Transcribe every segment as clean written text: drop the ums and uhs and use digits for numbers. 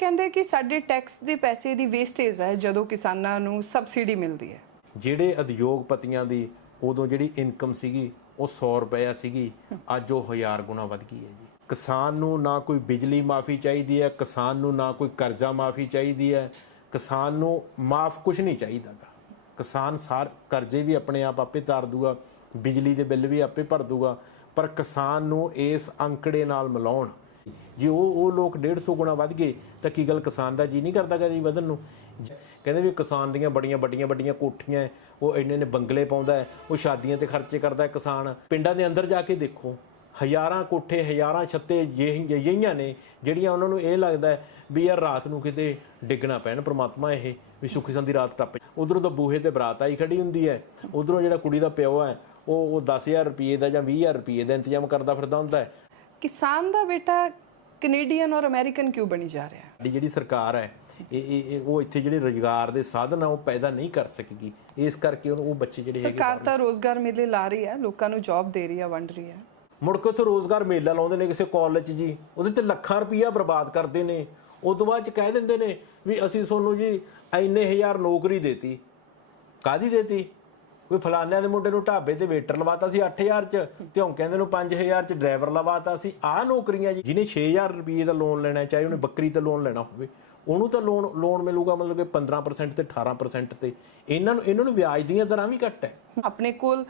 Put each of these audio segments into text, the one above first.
ਕਹਿੰਦੇ ਕਿ ਸਾਡੇ ਟੈਕਸ ਦੇ ਪੈਸੇ ਦੀ ਵੇਸਟੇਜ ਹੈ ਜਦੋਂ ਕਿਸਾਨਾਂ ਨੂੰ ਸਬਸਿਡੀ ਮਿਲਦੀ ਹੈ। ਜਿਹੜੇ ਉਦਯੋਗਪਤੀਆਂ ਦੀ ਉਦੋਂ ਜਿਹੜੀ ਇਨਕਮ ਸੀਗੀ ਉਹ 100 ਰੁਪਇਆ ਸੀਗੀ, ਅੱਜ ਉਹ 1000 ਗੁਣਾ ਵੱਧ ਗਈ ਹੈ ਜੀ। ਕਿਸਾਨ ਨੂੰ ਨਾ ਕੋਈ ਬਿਜਲੀ ਮਾਫੀ ਚਾਹੀਦੀ ਹੈ, ਕਿਸਾਨ ਨੂੰ ਨਾ ਕੋਈ ਕਰਜ਼ਾ ਮਾਫੀ ਚਾਹੀਦੀ ਹੈ, ਕਿਸਾਨ ਨੂੰ ਮਾਫ ਕੁਝ ਨਹੀਂ ਚਾਹੀਦਾਗਾ। ਕਿਸਾਨ ਕਰਜ਼ੇ ਵੀ ਆਪਣੇ ਆਪ ਆਪੇ ਤਾਰ ਦੂਗਾ, ਬਿਜਲੀ ਦੇ ਬਿੱਲ ਵੀ ਆਪੇ ਭਰ ਦੂਗਾ, ਪਰ ਕਿਸਾਨ ਨੂੰ ਇਸ ਅੰਕੜੇ ਨਾਲ ਮਿਲਾਉਣ ਜੇ ਉਹ ਲੋਕ 150 ਗੁਣਾ ਵੱਧ ਗਏ ਤਾਂ ਕੀ ਗੱਲ ਕਿਸਾਨ ਦਾ ਜੀ ਨਹੀਂ ਕਰਦਾ ਕਦੀ ਵਧਣ ਨੂੰ? ਕਹਿੰਦੇ ਵੀ ਕਿਸਾਨ ਦੀਆਂ ਵੱਡੀਆਂ ਕੋਠੀਆਂ, ਉਹ ਇੰਨੇ ਬੰਗਲੇ ਪਾਉਂਦਾ ਹੈ, ਉਹ ਸ਼ਾਦੀਆਂ ਤੇ ਖਰਚੇ ਕਰਦਾ ਹੈ ਕਿਸਾਨ। ਪਿੰਡਾਂ ਦੇ ਅੰਦਰ ਜਾ ਕੇ ਦੇਖੋ, ਹਜ਼ਾਰਾਂ ਕੋਠੇ, ਹਜ਼ਾਰਾਂ ਛੱਤੇ ਜਿਹੀਆਂ ਨੇ ਜਿਹੜੀਆਂ ਉਹਨਾਂ ਨੂੰ ਇਹ ਲੱਗਦਾ ਵੀ ਯਾਰ ਰਾਤ ਨੂੰ ਕਿਤੇ ਡਿੱਗਣਾ ਪੈਣ ਪ੍ਰਮਾਤਮਾ, ਇਹ ਵੀ ਸੁੱਖੀ ਸੰਦੀ ਰਾਤ ਟੱਪ। ਉਧਰੋਂ ਤਾਂ ਬੂਹੇ ਤੇ ਬਰਾਤ ਆਈ ਖੜੀ ਹੁੰਦੀ ਹੈ, ਉਧਰੋਂ ਜਿਹੜਾ ਕੁੜੀ ਦਾ ਪਿਓ ਹੈ ਉਹ 10,000 ਰੁਪਏ ਦਾ ਜਾਂ 20,000 ਰੁਪਏ ਦਾ ਇੰਤਜ਼ਾਮ ਕਰਦਾ ਫਿਰਦਾ ਹੁੰਦਾ ਹੈ। ਕਿਸਾਨ ਦਾ ਬੇਟਾ ਕੈਨੇਡੀਅਨ ਔਰ ਅਮਰੀਕਨ ਕਿਉਂ ਬਣੀ ਜਾ ਰਿਹਾ? ਸਾਡੀ ਜਿਹੜੀ ਸਰਕਾਰ ਹੈ ਉਹ ਇੱਥੇ ਜਿਹੜੇ ਰੁਜ਼ਗਾਰ ਦੇ ਸਾਧਨ ਆ ਉਹ ਪੈਦਾ ਨਹੀਂ ਕਰ ਸਕੇਗੀ, ਇਸ ਕਰਕੇ ਉਹ ਬੱਚੇ ਜਿਹੜੇ ਸਰਕਾਰ ਤਾਂ ਰੋਜ਼ਗਾਰ ਮੇਲੇ ਲਾ ਰਹੀ ਹੈ, ਲੋਕਾਂ ਨੂੰ ਜੌਬ ਦੇ ਰਹੀ ਹੈ, ਵੰਡ ਰਹੀ ਹੈ। ਮੁੜ ਕੇ ਉੱਥੇ ਰੋਜ਼ਗਾਰ ਮੇਲਾ ਲਾਉਂਦੇ ਨੇ ਕਿਸੇ ਕਾਲਜ ਜੀ, ਉਹਦੇ ਤੇ ਲੱਖਾਂ ਰੁਪਈਆ ਬਰਬਾਦ ਕਰਦੇ ਨੇ। ਉਸ ਤੋਂ ਬਾਅਦ ਚ ਕਹਿ ਦਿੰਦੇ ਨੇ ਵੀ ਅਸੀਂ ਤੁਹਾਨੂੰ ਜੀ ਇੰਨੇ ਹਜ਼ਾਰ ਨੌਕਰੀ ਦੇਤੀ। ਕਾਹਦੀ ਦੇਤੀ? ਕੋਈ ਫਲਾਨਿਆਂ ਦੇ ਮੁੰਡੇ ਨੂੰ ਢਾਬੇ ਤੇ ਵੇਟਰ ਲਵਾਤਾ ਸੀ 8,000 ਚ, ਤੇ ਹੁਣ ਕਹਿੰਦੇ ਨੂੰ 5,000 ਚ ਡਰਾਈਵਰ ਲਵਾਤਾ ਸੀ। ਆਹ ਨੌਕਰੀਆਂ ਜੀ। ਜਿਹਨੇ 6,000 ਰੁਪਏ ਦਾ ਲੋਨ ਲੈਣਾ, ਚਾਹੇ ਉਹਨੇ ਬੱਕਰੀ ਤੇ ਲੋਨ ਲੈਣਾ ਹੋਵੇ, ਉਹਨੂੰ ਤਾਂ ਲੋਨ ਮਿਲੂਗਾ ਮਤਲਬ ਕਿ 15% ਤੇ 18% ਤੇ। ਇਹਨਾਂ ਨੂੰ ਵਿਆਜ ਦੀਆਂ ਦਰਾਂ ਵੀ ਘੱਟ ਹੈ। ਆਪਣੇ ਕੋਲ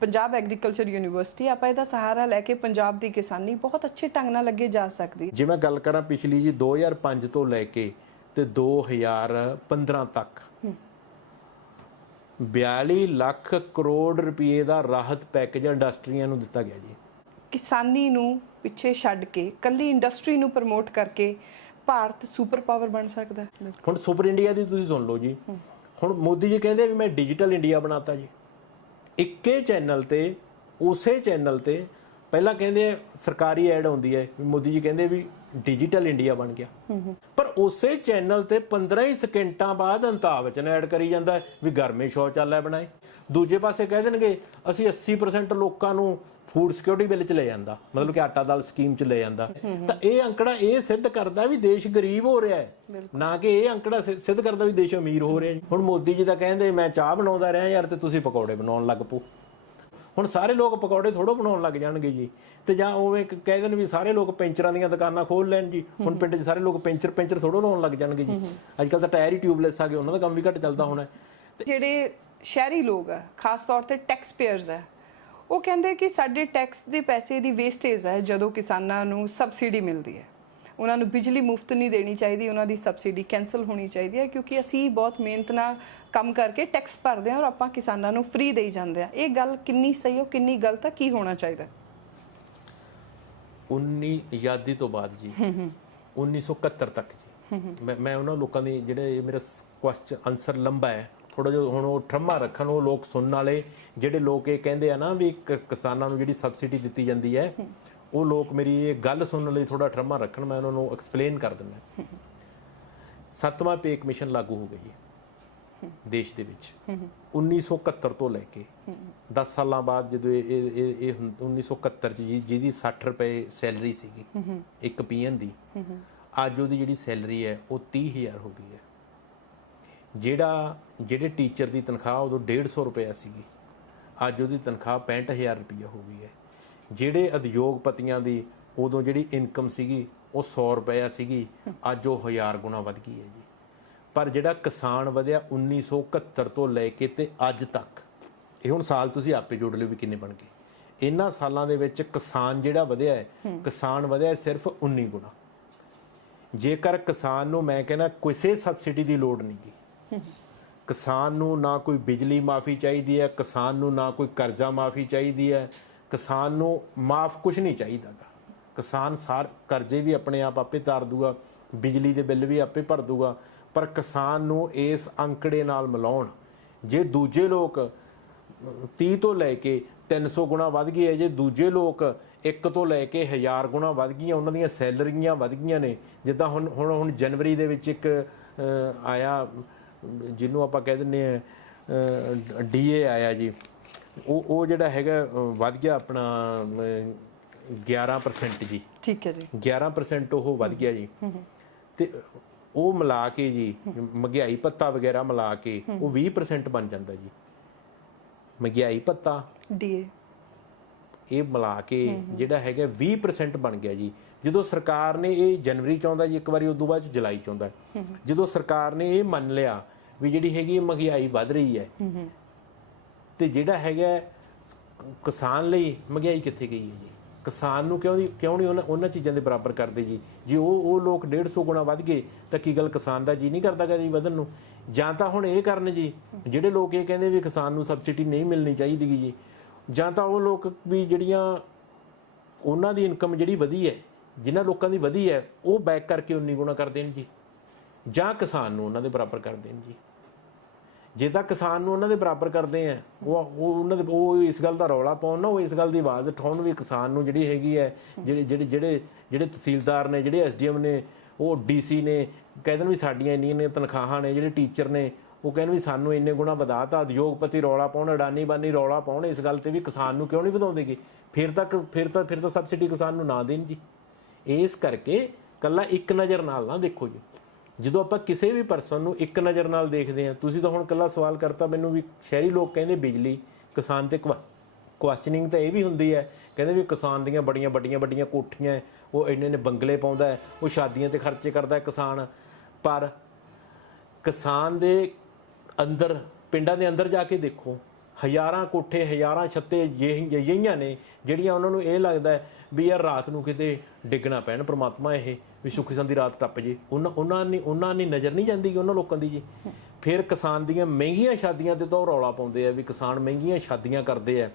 ਪੰਜਾਬ ਐਗਰੀਕਲਚਰ ਯੂਨੀਵਰਸਿਟੀ, ਆਪਾਂ ਇਹਦਾ ਸਹਾਰਾ ਲੈ ਕੇ ਪੰਜਾਬ ਦੀ ਕਿਸਾਨੀ ਬਹੁਤ ਅੱਛੇ ਢੰਗ ਨਾਲ ਅੱਗੇ ਜਾ ਸਕਦੀ ਹੈ। ਜੇ ਮੈਂ ਗੱਲ ਕਰਾਂ ਪਿਛਲੀ ਜੀ 2005 ਤੋਂ ਲੈ ਕੇ ਤੇ 2015 ਤੱਕ 42 ਲੱਖ ਕਰੋੜ ਰੁਪਏ ਦਾ ਰਾਹਤ ਪੈਕੇਜ ਇੰਡਸਟਰੀਆਂ ਨੂੰ ਦਿੱਤਾ ਗਿਆ ਜੀ। ਕਿਸਾਨੀ ਨੂੰ ਪਿੱਛੇ ਛੱਡ ਕੇ ਕੱਲੀ ਇੰਡਸਟਰੀ ਨੂੰ ਪ੍ਰਮੋਟ ਕਰਕੇ ਭਾਰਤ ਸੁਪਰ ਪਾਵਰ ਬਣ ਸਕਦਾ ਹੈ। ਹੁਣ ਸੁਪਰ ਇੰਡੀਆ ਦੀ ਤੁਸੀਂ ਸੁਣ ਲਓ ਜੀ। ਹੁਣ ਮੋਦੀ ਜੀ ਕਹਿੰਦੇ ਵੀ ਮੈਂ ਡਿਜੀਟਲ ਇੰਡੀਆ ਬਣਾਤਾ ਜੀ। ਇੱਕੇ ਚੈਨਲ ਤੇ, ਉਸੇ ਚੈਨਲ ਤੇ ਪਹਿਲਾਂ ਕਹਿੰਦੇ ਸਰਕਾਰੀ ਐਡ ਆਉਂਦੀ ਹੈ ਵੀ ਮੋਦੀ ਜੀ ਕਹਿੰਦੇ ਵੀ ਡਿਜੀਟਲ ਇੰਡੀਆ ਬਣ ਗਿਆ, ਪਰ ਉਸੇ ਚੈਨਲ ਤੇ 15 ਹੀ ਸਕਿੰਟਾਂ ਬਾਅਦ ਅਮਿਤਾਭ ਬੱਚਨ ਐਡ ਕਰੀ ਜਾਂਦਾ ਵੀ ਗਰਮੇ ਸ਼ੌਚਾਲਿਆ ਬਣਾਏ। ਦੂਜੇ ਪਾਸੇ ਕਹਿ ਦੇਣਗੇ ਅਸੀਂ 80% ਲੋਕਾਂ ਨੂੰ ਫੂਡ ਸਿਕਿਉਰਿਟੀ ਬਿੱਲ ਚ ਲੈ ਜਾਂਦਾ, ਮਤਲਬ ਕਿ ਆਟਾ ਦਾਲ ਸਕੀਮ ਚ ਲੈ ਜਾਂਦਾ। ਤਾਂ ਇਹ ਅੰਕੜਾ ਇਹ ਸਿੱਧ ਕਰਦਾ ਵੀ ਦੇਸ਼ ਗਰੀਬ ਹੋ ਰਿਹਾ ਹੈ, ਨਾ ਕਿ ਇਹ ਅੰਕੜਾ ਸਿੱਧ ਕਰਦਾ ਵੀ ਦੇਸ਼ ਅਮੀਰ ਹੋ ਰਿਹਾ। ਹੁਣ ਮੋਦੀ ਜੀ ਤਾਂ ਕਹਿੰਦੇ ਮੈਂ ਚਾਹ ਬਣਾਉਂਦਾ ਰਿਹਾ ਯਾਰ ਤੇ ਤੁਸੀਂ ਪਕੌੜੇ ਬਣਾਉਣ ਲੱਗ ਪਓ। ਹੁਣ ਸਾਰੇ ਲੋਕ ਪਕੌੜੇ ਥੋੜ੍ਹੋ ਬਣਾਉਣ ਲੱਗ ਜਾਣਗੇ ਜੀ, ਤੇ ਜਾਂ ਉਵੇਂ ਕਹਿ ਦੇਣ ਵੀ ਸਾਰੇ ਲੋਕ ਪੈਂਚਰਾਂ ਦੀਆਂ ਦੁਕਾਨਾਂ ਖੋਲ ਲੈਣ ਜੀ। ਹੁਣ ਪਿੰਡ 'ਚ ਸਾਰੇ ਲੋਕ ਪੈਂਚਰ ਥੋੜ੍ਹੋ ਲਾਉਣ ਲੱਗ ਜਾਣਗੇ ਜੀ। ਅੱਜ ਕੱਲ੍ਹ ਤਾਂ ਟਾਇਰ ਹੀ ਟਿਊਬਲੈਸ ਆ ਗਏ, ਉਹਨਾਂ ਦਾ ਕੰਮ ਵੀ ਘੱਟ ਚੱਲਦਾ ਹੋਣਾ। ਜਿਹੜੇ ਸ਼ਹਿਰੀ ਲੋਕ ਆ, ਖਾਸ ਤੌਰ ਤੇ ਟੈਕਸ ਪੇਅਰਸ ਹੈ, ਉਹ ਕਹਿੰਦੇ ਕਿ ਸਾਡੇ ਟੈਕਸ ਦੇ ਪੈਸੇ ਦੀ ਵੇਸਟੇਜ ਹੈ ਜਦੋਂ ਕਿਸਾਨਾਂ ਨੂੰ ਸਬਸਿਡੀ ਮਿਲਦੀ ਹੈ। ਉਹਨਾਂ ਨੂੰ ਬਿਜਲੀ ਮੁਫਤ ਨਹੀਂ ਦੇਣੀ ਚਾਹੀਦੀ, ਉਹਨਾਂ ਦੀ ਸਬਸਿਡੀ ਕੈਂਸਲ ਹੋਣੀ ਚਾਹੀਦੀ ਹੈ, ਕਿਉਂਕਿ ਅਸੀਂ ਬਹੁਤ ਮਿਹਨਤ ਨਾਲ ਕੰਮ ਕਰਕੇ ਟੈਕਸ ਭਰਦੇ ਹਾਂ ਔਰ ਆਪਾਂ ਕਿਸਾਨਾਂ ਨੂੰ ਫ੍ਰੀ ਦੇਈ ਜਾਂਦੇ ਹਾਂ। ਇਹ ਗੱਲ ਕਿੰਨੀ ਸਹੀ ਹੈ, ਕਿੰਨੀ ਗਲਤ ਹੈ, ਕੀ ਹੋਣਾ ਚਾਹੀਦਾ? 19 ਆਜ਼ਾਦੀ ਤੋਂ ਬਾਅਦ ਜੀ 1971 ਤੱਕ ਜੀ ਮੈਂ ਉਹਨਾਂ ਲੋਕਾਂ ਦੀ ਜਿਹੜੇ ਮੇਰਾ ਕੁਐਸਚਨ ਆਨਸਰ ਲੰਬਾ ਹੈ ਥੋੜਾ ਜਿਹਾ, ਹੁਣ ਉਹ ਠਰਮਾ ਰੱਖਣ ਉਹ ਲੋਕ ਸੁਣਨ ਵਾਲੇ ਜਿਹੜੇ ਲੋਕ ਇਹ ਕਹਿੰਦੇ ਆ ਨਾ ਵੀ ਕਿਸਾਨਾਂ ਨੂੰ ਜਿਹੜੀ ਸਬਸਿਡੀ ਦਿੱਤੀ ਜਾਂਦੀ ਹੈ, ਉਹ ਲੋਕ ਮੇਰੀ ਇਹ ਗੱਲ ਸੁਣਨ ਲਈ ਥੋੜਾ ਠਰਮਾ ਰੱਖਣ। ਮੈਂ ਉਹਨਾਂ ਨੂੰ ਐਕਸਪਲੇਨ ਕਰ ਦਿੰਦਾ। 7ਵਾਂ ਪੇ ਕਮਿਸ਼ਨ ਲਾਗੂ ਹੋ ਗਈ ਦੇਸ਼ ਦੇ ਵਿੱਚ 1971 ਤੋਂ ਲੈ ਕੇ 10 ਸਾਲਾਂ ਬਾਅਦ, ਜਦੋਂ ਇਹ 1971 ਚ ਜਿਹਦੀ 60 ਰੁਪਏ ਸੈਲਰੀ ਸੀਗੀ ਇੱਕ ਪੀਐਨ ਦੀ, ਅੱਜ ਉਹਦੀ ਜਿਹੜੀ ਸੈਲਰੀ ਹੈ ਉਹ 30,000 ਹੋ ਗਈ ਹੈ। ਜਿਹੜੇ ਟੀਚਰ ਦੀ ਤਨਖਾਹ ਉਦੋਂ 150 ਰੁਪਇਆ ਸੀਗੀ, ਅੱਜ ਉਹਦੀ ਤਨਖਾਹ 65,000 ਰੁਪਈਆ ਹੋ ਗਈ ਹੈ। ਜਿਹੜੇ ਉਦਯੋਗਪਤੀਆਂ ਦੀ ਉਦੋਂ ਜਿਹੜੀ ਇਨਕਮ ਸੀਗੀ ਉਹ 100 ਰੁਪਇਆ ਸੀਗੀ, ਅੱਜ ਉਹ 1000 ਗੁਣਾ ਵੱਧ ਗਈ ਹੈ ਜੀ। ਪਰ ਜਿਹੜਾ ਕਿਸਾਨ ਵਧਿਆ 1971 ਤੋਂ ਲੈ ਕੇ ਤੇ ਅੱਜ ਤੱਕ, ਇਹ ਹੁਣ ਸਾਲ ਤੁਸੀਂ ਆਪੇ ਜੋੜ ਲਿਓ ਵੀ ਕਿੰਨੇ ਬਣ ਗਏ। ਇਹਨਾਂ ਸਾਲਾਂ ਦੇ ਵਿੱਚ ਕਿਸਾਨ ਜਿਹੜਾ ਵਧਿਆ ਹੈ, ਕਿਸਾਨ ਵਧਿਆ ਸਿਰਫ 19 ਗੁਣਾ। ਜੇਕਰ ਕਿਸਾਨ ਨੂੰ ਮੈਂ ਕਹਿੰਦਾ ਕਿਸੇ ਸਬਸਿਡੀ ਦੀ ਲੋੜ ਨਹੀਂ ਗੀ, ਕਿਸਾਨ ਨੂੰ ਨਾ ਕੋਈ ਬਿਜਲੀ ਮਾਫੀ ਚਾਹੀਦੀ ਹੈ, ਕਿਸਾਨ ਨੂੰ ਨਾ ਕੋਈ ਕਰਜ਼ਾ ਮਾਫੀ ਚਾਹੀਦੀ ਹੈ, ਕਿਸਾਨ ਨੂੰ ਮਾਫ ਕੁਝ ਨਹੀਂ ਚਾਹੀਦਾਗਾ। ਕਿਸਾਨ ਕਰਜ਼ੇ ਵੀ ਆਪਣੇ ਆਪ ਆਪੇ ਤਾਰ ਦੂਗਾ, ਬਿਜਲੀ ਦੇ ਬਿੱਲ ਵੀ ਆਪੇ ਭਰ ਦੂਗਾ, ਪਰ ਕਿਸਾਨ ਨੂੰ ਇਸ ਅੰਕੜੇ ਨਾਲ ਮਿਲਾਉਣ ਜੇ ਦੂਜੇ ਲੋਕ 30 ਤੋਂ ਲੈ ਕੇ 300 ਗੁਣਾ ਵੱਧ ਗਏ ਹੈ, ਜੇ ਦੂਜੇ ਲੋਕ 1 ਤੋਂ ਲੈ ਕੇ 1000 ਗੁਣਾ ਵੱਧ ਗਈਆਂ, ਉਹਨਾਂ ਦੀਆਂ ਸੈਲਰੀਆਂ ਵੱਧ ਗਈਆਂ ਨੇ। ਜਿੱਦਾਂ ਹੁਣ ਜਨਵਰੀ ਦੇ ਵਿੱਚ ਇੱਕ ਆਇਆ ਜਿਹਨੂੰ ਆਪਾਂ ਕਹਿ ਦਿੰਦੇ ਹਾਂ ਡੀਏ ਆਇਆ ਜੀ, ਉਹ ਜਿਹੜਾ ਹੈਗਾ ਵੱਧ ਗਿਆ ਆਪਣਾ 11% ਜੀ। ਠੀਕ ਹੈ ਜੀ, 11% ਉਹ ਵੱਧ ਗਿਆ ਜੀ। ਤੇ ਉਹ ਮਿਲਾ ਕੇ ਜੀ ਮਹਿੰਗਾਈ ਭੱਤਾ ਵਗੈਰਾ ਮਿਲਾ ਕੇ ਉਹ 20% ਬਣ ਜਾਂਦਾ ਜੀ। ਮਹਿੰਗਾਈ ਭੱਤਾ ਡੀਏ ਇਹ ਮਿਲਾ ਕੇ ਜਿਹੜਾ ਹੈਗਾ 20% ਬਣ ਗਿਆ ਜੀ। ਜਦੋਂ ਸਰਕਾਰ ਨੇ ਇਹ ਜਨਵਰੀ ਚ ਆਉਂਦਾ ਜੀ ਇੱਕ ਵਾਰੀ, ਉਦੋਂ ਬਾਅਦ ਜੁਲਾਈ ਚ ਆਉਂਦਾ। ਜਦੋਂ ਸਰਕਾਰ ਨੇ ਇਹ ਮੰਨ ਲਿਆ ਵੀ ਜਿਹੜੀ ਹੈਗੀ ਮਹਿੰਗਾਈ ਵੱਧ ਰਹੀ ਹੈ ਤੇ ਜਿਹੜਾ ਹੈਗਾ ਕਿਸਾਨ ਲਈ ਮਹਿੰਗਾਈ ਕਿੱਥੇ ਗਈ ਹੈ ਜੀ? ਕਿਸਾਨ ਨੂੰ ਕਿਉਂ ਨਹੀਂ ਉਹਨਾਂ ਚੀਜ਼ਾਂ ਦੇ ਬਰਾਬਰ ਕਰਦੇ ਜੀ? ਜੇ ਉਹ ਲੋਕ 150 ਗੁਣਾ ਵੱਧ ਗਏ ਤਾਂ ਕੀ ਗੱਲ ਕਿਸਾਨ ਦਾ ਜੀ ਨਹੀਂ ਕਰਦਾ ਕਦੇ ਵਧਣ ਨੂੰ? ਜਾਂ ਤਾਂ ਹੁਣ ਇਹ ਕਰਨ ਜੀ ਜਿਹੜੇ ਲੋਕ ਇਹ ਕਹਿੰਦੇ ਵੀ ਕਿਸਾਨ ਨੂੰ ਸਬਸਿਡੀ ਨਹੀਂ ਮਿਲਣੀ ਚਾਹੀਦੀ ਜੀ, ਜਾਂ ਤਾਂ ਉਹ ਲੋਕ ਵੀ ਜਿਹੜੀਆਂ ਉਹਨਾਂ ਦੀ ਇਨਕਮ ਜਿਹੜੀ ਵਧੀ ਹੈ, ਜਿਨ੍ਹਾਂ ਲੋਕਾਂ ਦੀ ਵਧੀ ਹੈ, ਉਹ ਬੈਕ ਕਰਕੇ 19 ਗੁਣਾ ਕਰ ਦੇਣ ਜੀ, ਜਾਂ ਕਿਸਾਨ ਨੂੰ ਉਹਨਾਂ ਦੇ ਬਰਾਬਰ ਕਰ ਦੇਣ ਜੀ। ਜੇ ਤਾਂ ਕਿਸਾਨ ਨੂੰ ਉਹਨਾਂ ਦੇ ਬਰਾਬਰ ਕਰਦੇ ਆ, ਉਹ ਇਸ ਗੱਲ ਦਾ ਰੌਲਾ ਪਾਉਣ ਨਾ, ਉਹ ਇਸ ਗੱਲ ਦੀ ਆਵਾਜ਼ ਉਠਾਉਣ ਵੀ ਕਿਸਾਨ ਨੂੰ ਜਿਹੜੀ ਹੈਗੀ ਹੈ, ਜਿਹੜੇ ਤਹਿਸੀਲਦਾਰ ਨੇ, ਜਿਹੜੇ SDM ਨੇ, ਉਹ DC ਨੇ ਕਹਿ ਦੇਣ ਵੀ ਸਾਡੀਆਂ ਇੰਨੀਆਂ ਨੇ ਤਨਖਾਹਾਂ ਨੇ, ਜਿਹੜੇ ਟੀਚਰ ਨੇ ਉਹ ਕਹਿਣ ਵੀ ਸਾਨੂੰ ਇੰਨੇ ਗੁਣਾ ਵਧਾਤਾ, ਉਦਯੋਗਪਤੀ ਰੌਲਾ ਪਾਉਣ, ਅਡਾਨੀ ਬਾਨੀ ਰੌਲਾ ਪਾਉਣ ਇਸ ਗੱਲ ਤੇ ਵੀ ਕਿਸਾਨ ਨੂੰ ਕਿਉਂ ਨਹੀਂ ਵਧਾਉਂਦੇਗੇ? ਫਿਰ ਤਾਂ ਸਬਸਿਡੀ ਕਿਸਾਨ ਨੂੰ ਨਾ ਦੇਣ ਜੀ। ਇਸ ਕਰਕੇ ਕੱਲਾ ਇੱਕ ਨਜ਼ਰ ਨਾਲ ਨਾ ਦੇਖੋ ਜੀ। ਜਦੋਂ ਆਪਾਂ ਕਿਸੇ ਵੀ ਪਰਸਨ ਨੂੰ ਇੱਕ ਨਜ਼ਰ ਨਾਲ ਦੇਖਦੇ ਹਾਂ, ਤੁਸੀਂ ਤਾਂ ਹੁਣ ਕੱਲਾ ਸਵਾਲ ਕਰਤਾ ਮੈਨੂੰ ਵੀ ਸ਼ਹਿਰੀ ਲੋਕ ਕਹਿੰਦੇ ਬਿਜਲੀ, ਕਿਸਾਨ ਤੇ ਕੁਐਸਚਨਿੰਗ ਤਾਂ ਇਹ ਵੀ ਹੁੰਦੀ ਹੈ, ਕਹਿੰਦੇ ਵੀ ਕਿਸਾਨ ਦੀਆਂ ਵੱਡੀਆਂ ਕੋਠੀਆਂ, ਉਹ ਇੰਨੇ ਬੰਗਲੇ ਪਾਉਂਦਾ ਹੈ, ਉਹ ਸ਼ਾਦੀਆਂ ਤੇ ਖਰਚੇ ਕਰਦਾ ਹੈ ਕਿਸਾਨ। ਪਰ ਕਿਸਾਨ ਦੇ ਅੰਦਰ, ਪਿੰਡਾਂ ਦੇ ਅੰਦਰ ਜਾ ਕੇ ਦੇਖੋ, ਹਜ਼ਾਰਾਂ ਕੋਠੇ, ਹਜ਼ਾਰਾਂ ਛੱਤੇ ਜਿਹੀਆਂ ਨੇ ਜਿਹੜੀਆਂ ਉਹਨਾਂ ਨੂੰ ਇਹ ਲੱਗਦਾ ਵੀ ਯਾਰ ਰਾਤ ਨੂੰ ਕਿਤੇ ਡਿੱਗਣਾ ਪੈਣ ਪ੍ਰਮਾਤਮਾ, ਇਹ ਵੀ ਸੁੱਖੀ ਸੰਦੀ ਰਾਤ ਟੱਪ ਜੇ। ਉਹਨਾਂ ਦੀ ਨਜ਼ਰ ਨਹੀਂ ਜਾਂਦੀ ਉਹਨਾਂ ਲੋਕਾਂ ਦੀ ਜੀ। ਫਿਰ ਕਿਸਾਨ ਦੀਆਂ ਮਹਿੰਗੀਆਂ ਸ਼ਾਦੀਆਂ ਤੇ ਤਾਂ ਉਹ ਰੌਲਾ ਪਾਉਂਦੇ ਆ ਵੀ ਕਿਸਾਨ ਮਹਿੰਗੀਆਂ ਸ਼ਾਦੀਆਂ ਕਰਦੇ ਆ।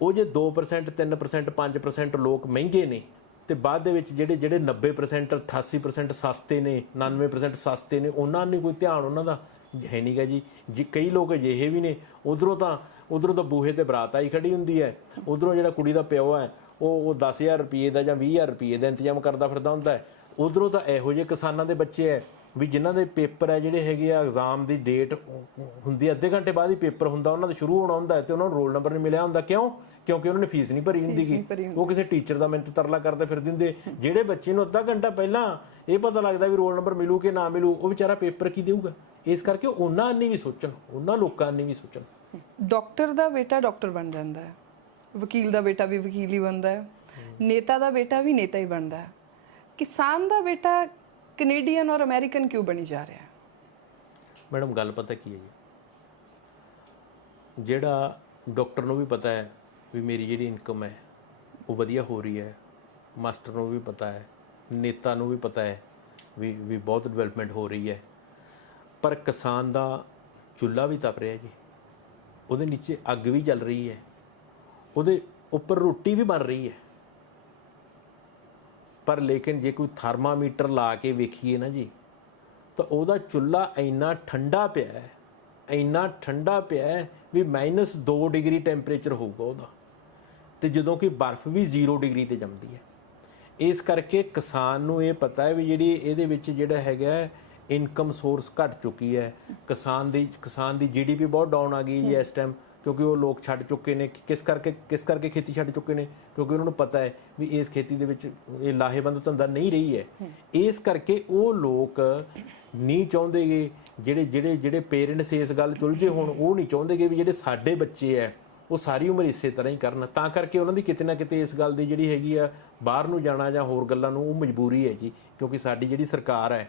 ਉਹ ਜੇ 2%, 3%, 5% ਲੋਕ ਮਹਿੰਗੇ ਨੇ ਤੇ ਬਾਅਦ ਦੇ ਵਿੱਚ ਜਿਹੜੇ 90%, 88% ਸਸਤੇ ਨੇ, 99% ਸਸਤੇ ਨੇ, ਉਹਨਾਂ ਨੂੰ ਕੋਈ ਧਿਆਨ ਉਹਨਾਂ ਦਾ ਹੈ ਨਹੀਂਗਾ ਜੀ। ਕਈ ਲੋਕ ਅਜਿਹੇ ਵੀ ਨੇ, ਉਧਰੋਂ ਤਾਂ ਬੂਹੇ ਤੇ ਬਰਾਤ ਆਈ ਖੜੀ ਹੁੰਦੀ ਹੈ, ਉਧਰੋਂ ਜਿਹੜਾ ਕੁੜੀ ਦਾ ਪਿਓ ਹੈ ਉਹ 10,000 ਰੁਪਏ ਦਾ ਜਾਂ 20,000 ਰੁਪਏ ਦਾ ਇੰਤਜ਼ਾਮ ਕਰਦਾ ਫਿਰਦਾ ਹੁੰਦਾ ਹੈ। ਉਧਰੋਂ ਤਾਂ ਇਹੋ ਜਿਹੇ ਕਿਸਾਨਾਂ ਦੇ ਬੱਚੇ ਹੈ ਵੀ ਜਿਨ੍ਹਾਂ ਦੇ ਪੇਪਰ ਹੈ ਜਿਹੜੇ ਹੈਗੇ ਆ, ਐਗਜ਼ਾਮ ਦੀ ਡੇਟ ਹੁੰਦੀ ਹੈ, ਅੱਧੇ ਘੰਟੇ ਬਾਅਦ ਹੀ ਪੇਪਰ ਹੁੰਦਾ, ਉਹਨਾਂ ਦਾ ਸ਼ੁਰੂ ਹੋਣਾ ਹੁੰਦਾ ਤੇ ਉਹਨਾਂ ਨੂੰ ਰੋਲ ਨੰਬਰ ਨਹੀਂ ਮਿਲਿਆ ਹੁੰਦਾ। ਕਿਉਂਕਿ ਉਹਨਾਂ ਨੇ ਫੀਸ ਨਹੀਂ ਭਰੀ ਹੁੰਦੀ, ਉਹ ਕਿਸੇ ਟੀਚਰ ਦਾ ਮਿਹਨਤ ਤਰਲਾ ਕਰਦੇ ਫਿਰਦੇ ਹੁੰਦੇ। ਜਿਹੜੇ ਬੱਚੇ ਨੂੰ ਅੱਧਾ ਘੰਟਾ ਪਹਿਲਾਂ ਇਹ ਪਤਾ ਲੱਗਦਾ ਵੀ ਰੋਲ ਨੰਬਰ ਮਿਲੂ ਕਿ ਨਾ ਮਿਲੂ, ਉਹ ਵਿਚਾਰਾ ਪੇਪਰ ਕੀ ਦੇਊਗਾ? ਇਸ ਕਰਕੇ ਉਹਨਾਂ ਨੇ ਵੀ ਸੋਚਣ, ਉਹਨਾਂ ਲੋਕਾਂ ਨੇ ਵੀ ਸੋਚਣ। ਡਾਕਟਰ ਦਾ ਬੇਟਾ ਡਾਕਟਰ ਬਣ ਜਾਂਦਾ ਹੈ, ਵਕੀਲ ਦਾ ਬੇਟਾ ਵੀ ਵਕੀਲ ਹੀ ਬਣਦਾ ਹੈ, ਨੇਤਾ ਦਾ ਬੇਟਾ ਵੀ ਨੇਤਾ ਹੀ ਬਣਦਾ ਹੈ। ਕਿਸਾਨ ਦਾ ਬੇਟਾ ਕੈਨੇਡੀਅਨ ਔਰ ਅਮਰੀਕਨ ਕਿਉਂ ਬਣੀ ਜਾ ਰਿਹਾ ਹੈ? ਮੈਡਮ ਗੱਲ ਪਤਾ ਕੀ ਹੈ ਜੀ, ਜਿਹੜਾ ਡਾਕਟਰ ਨੂੰ ਵੀ ਪਤਾ ਹੈ ਵੀ ਮੇਰੀ ਜਿਹੜੀ ਇਨਕਮ ਹੈ ਉਹ ਵਧੀਆ ਹੋ ਰਹੀ ਹੈ, ਮਾਸਟਰ ਨੂੰ ਵੀ ਪਤਾ ਹੈ, ਨੇਤਾ ਨੂੰ ਵੀ ਪਤਾ ਹੈ ਵੀ ਬਹੁਤ ਡਿਵੈਲਪਮੈਂਟ ਹੋ ਰਹੀ ਹੈ, ਪਰ ਕਿਸਾਨ ਦਾ ਚੁੱਲ੍ਹਾ ਵੀ ਤਪ ਰਿਹਾ ਜੀ, ਉਹਦੇ ਨੀਚੇ ਅੱਗ ਵੀ ਜਲ ਰਹੀ ਹੈ, ਉਹਦੇ ਉੱਪਰ ਰੋਟੀ ਵੀ ਬਣ ਰਹੀ ਹੈ। ਪਰ ਲੇਕਿਨ ਜੇ ਕੋਈ ਥਰਮਾਮੀਟਰ ਲਾ ਕੇ ਵੇਖੀਏ ਨਾ ਜੀ, ਤਾਂ ਉਹਦਾ ਚੁੱਲ੍ਹਾ ਇੰਨਾ ਠੰਡਾ ਪਿਆ ਹੈ ਵੀ -2 ਡਿਗਰੀ ਟੈਂਪਰੇਚਰ ਹੋਊਗਾ ਉਹਦਾ, ਤੇ ਜਦੋਂ ਕਿ ਬਰਫ਼ ਵੀ 0 ਡਿਗਰੀ ਤੇ ਜੰਮਦੀ ਹੈ। ਇਸ ਕਰਕੇ ਕਿਸਾਨ ਨੂੰ ਇਹ ਪਤਾ ਹੈ ਵੀ ਜਿਹੜੀ ਇਹਦੇ ਵਿੱਚ ਜਿਹੜਾ ਹੈਗਾ ਇਨਕਮ ਸੋਰਸ ਘਟ ਚੁੱਕੀ ਹੈ। ਕਿਸਾਨ ਦੀ GDP ਬਹੁਤ ਡਾਊਨ ਆ ਗਈ ਜੀ ਇਸ ਟਾਈਮ, ਕਿਉਂਕਿ ਉਹ ਲੋਕ ਛੱਡ ਚੁੱਕੇ ਨੇ। ਕਿਸ ਕਰਕੇ ਖੇਤੀ ਛੱਡ ਚੁੱਕੇ ਨੇ? ਕਿਉਂਕਿ ਉਹਨਾਂ ਨੂੰ ਪਤਾ ਹੈ ਵੀ ਇਸ ਖੇਤੀ ਦੇ ਵਿੱਚ ਇਹ ਲਾਹੇਵੰਦ ਧੰਦਾ ਨਹੀਂ ਰਹੀ ਹੈ। ਇਸ ਕਰਕੇ ਉਹ ਲੋਕ ਨਹੀਂ ਚਾਹੁੰਦੇਗੇ, ਜਿਹੜੇ ਪੇਰੈਂਟਸ ਇਸ ਗੱਲ ਚੁਲਝੇ ਹੋਣ, ਉਹ ਨਹੀਂ ਚਾਹੁੰਦੇਗੇ ਵੀ ਜਿਹੜੇ ਸਾਡੇ ਬੱਚੇ ਹੈ ਉਹ ਸਾਰੀ ਉਮਰ ਇਸੇ ਤਰ੍ਹਾਂ ਹੀ ਕਰਨ। ਤਾਂ ਕਰਕੇ ਉਹਨਾਂ ਦੀ ਕਿਤੇ ਨਾ ਕਿਤੇ ਇਸ ਗੱਲ ਦੀ ਜਿਹੜੀ ਹੈਗੀ ਆ ਬਾਹਰ ਨੂੰ ਜਾਣਾ ਜਾਂ ਹੋਰ ਗੱਲਾਂ ਨੂੰ, ਉਹ ਮਜਬੂਰੀ ਹੈ ਜੀ। ਕਿਉਂਕਿ ਸਾਡੀ ਜਿਹੜੀ ਸਰਕਾਰ ਹੈ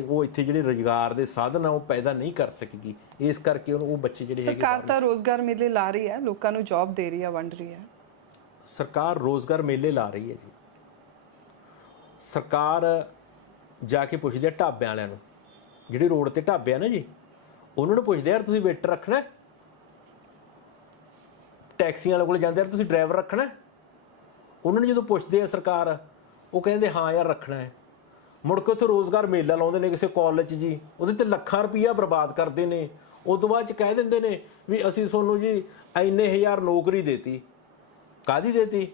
ਉਹ ਇੱਥੇ ਜਿਹੜੇ ਰੁਜ਼ਗਾਰ ਦੇ ਸਾਧਨ ਆ ਉਹ ਪੈਦਾ ਨਹੀਂ ਕਰ ਸਕੇਗੀ। ਇਸ ਕਰਕੇ ਉਹ ਬੱਚੇ ਜਿਹੜੇ ਹੈਗੇ, ਸਰਕਾਰ ਤਾਂ ਰੋਜ਼ਗਾਰ ਮੇਲੇ ਲਾ ਰਹੀ ਹੈ, ਲੋਕਾਂ ਨੂੰ ਜੌਬ ਦੇ ਰਹੀ ਹੈ, ਵੰਡ ਰਹੀ ਹੈ। ਸਰਕਾਰ ਰੋਜ਼ਗਾਰ ਮੇਲੇ ਲਾ ਰਹੀ ਹੈ ਜੀ। ਸਰਕਾਰ ਜਾ ਕੇ ਪੁੱਛਦੀ ਹੈ ਢਾਬਿਆਂ ਵਾਲਿਆਂ ਨੂੰ, ਜਿਹੜੇ ਰੋਡ ਤੇ ਢਾਬੇ ਆ ਨਾ ਜੀ, ਉਹਨਾਂ ਨੂੰ ਪੁੱਛਦੇ ਯਾਰ ਤੁਸੀਂ ਵੇਟਰ ਰੱਖਣਾ? ਟੈਕਸੀਆਂ ਵਾਲੇ ਕੋਲ ਜਾਂਦੇ ਯਾਰ ਤੁਸੀਂ ਡਰਾਈਵਰ ਰੱਖਣਾ? ਉਹਨਾਂ ਨੂੰ ਜਦੋਂ ਪੁੱਛਦੇ ਆ ਸਰਕਾਰ, ਉਹ ਕਹਿੰਦੇ ਹਾਂ ਯਾਰ ਰੱਖਣਾ ਹੈ। ਮੁੜ ਕੇ ਉੱਥੇ ਰੋਜ਼ਗਾਰ ਮੇਲਾ ਲਾਉਂਦੇ ਨੇ ਕਿਸੇ ਕਾਲਜ 'ਚ ਜੀ, ਉਹਦੇ ਤੇ ਲੱਖਾਂ ਰੁਪਈਆ ਬਰਬਾਦ ਕਰਦੇ ਨੇ। ਉਸ ਤੋਂ ਬਾਅਦ 'ਚ ਕਹਿ ਦਿੰਦੇ ਨੇ ਵੀ ਅਸੀਂ ਤੁਹਾਨੂੰ ਜੀ ਇੰਨੇ ਹਜ਼ਾਰ ਨੌਕਰੀ ਦੇਤੀ। ਕਾਹਦੀ ਦੇਤੀ?